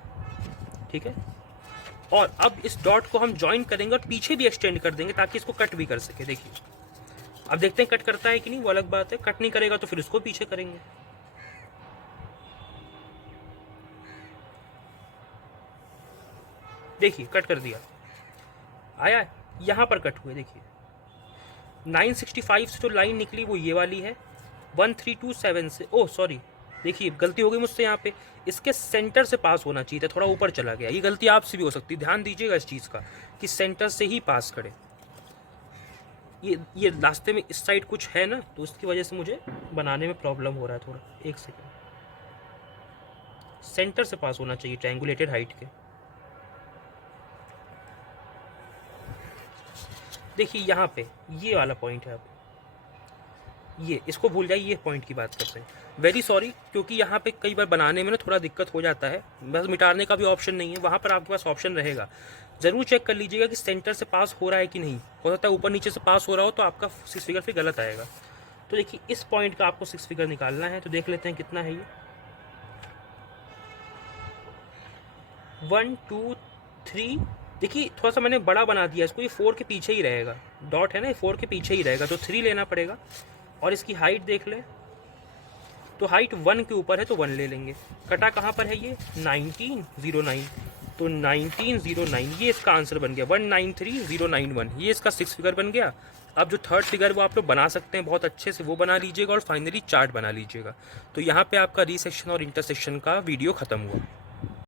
ठीक है। और अब इस डॉट को हम ज्वाइन करेंगे और पीछे भी एक्सटेंड कर देंगे ताकि इसको कट भी कर सके। देखिए अब देखते हैं कट करता है कि नहीं, वो अलग बात है। कट नहीं करेगा तो फिर इसको पीछे करेंगे। देखिए कट कर दिया, आया यहाँ पर कट हुए। देखिए 965 से जो लाइन निकली वो ये वाली है, 1327 से, ओह सॉरी देखिए गलती हो गई मुझसे, यहाँ पे इसके सेंटर से पास होना चाहिए था, थोड़ा ऊपर चला गया। ये गलती आपसे भी हो सकती है, ध्यान दीजिएगा इस चीज़ का कि सेंटर से ही पास करे। ये रास्ते में इस साइड कुछ है ना, तो उसकी वजह से मुझे बनाने में प्रॉब्लम हो रहा है थोड़ा। एक सेकेंड, सेंटर से पास होना चाहिए ट्रायंगुलेटेड हाइट के। देखिए यहाँ पे ये वाला पॉइंट है, अब ये इसको भूल जाइए, ये पॉइंट की बात करते हैं। वेरी सॉरी, क्योंकि यहाँ पे कई बार बनाने में ना थोड़ा दिक्कत हो जाता है। बस मिटाने का भी ऑप्शन नहीं है, वहाँ पर आपके पास ऑप्शन रहेगा। ज़रूर चेक कर लीजिएगा कि सेंटर से पास हो रहा है कि नहीं। हो सकता है ऊपर नीचे से पास हो रहा हो तो आपका 6 फिगर फिर गलत आएगा। तो देखिए इस पॉइंट का आपको 6 फिगर निकालना है, तो देख लेते हैं कितना है ये। 1 2 3। देखिए थोड़ा सा मैंने बड़ा बना दिया इसको, ये 4 के पीछे ही रहेगा। डॉट है ना, ये 4 के पीछे ही रहेगा, तो 3 लेना पड़ेगा। और इसकी हाइट देख लें तो हाइट 1 के ऊपर है तो 1 ले लेंगे। कटा कहाँ पर है ये, 1909, तो 1909 ये इसका आंसर बन गया। 193091 ये इसका 6 फिगर बन गया। अब जो थर्ड फिगर वो आप लोग बना सकते हैं बहुत अच्छे से, वो बना लीजिएगा और फाइनली चार्ट बना लीजिएगा। तो यहाँ पे आपका रीसेक्शन और इंटरसेक्शन का वीडियो ख़त्म हुआ।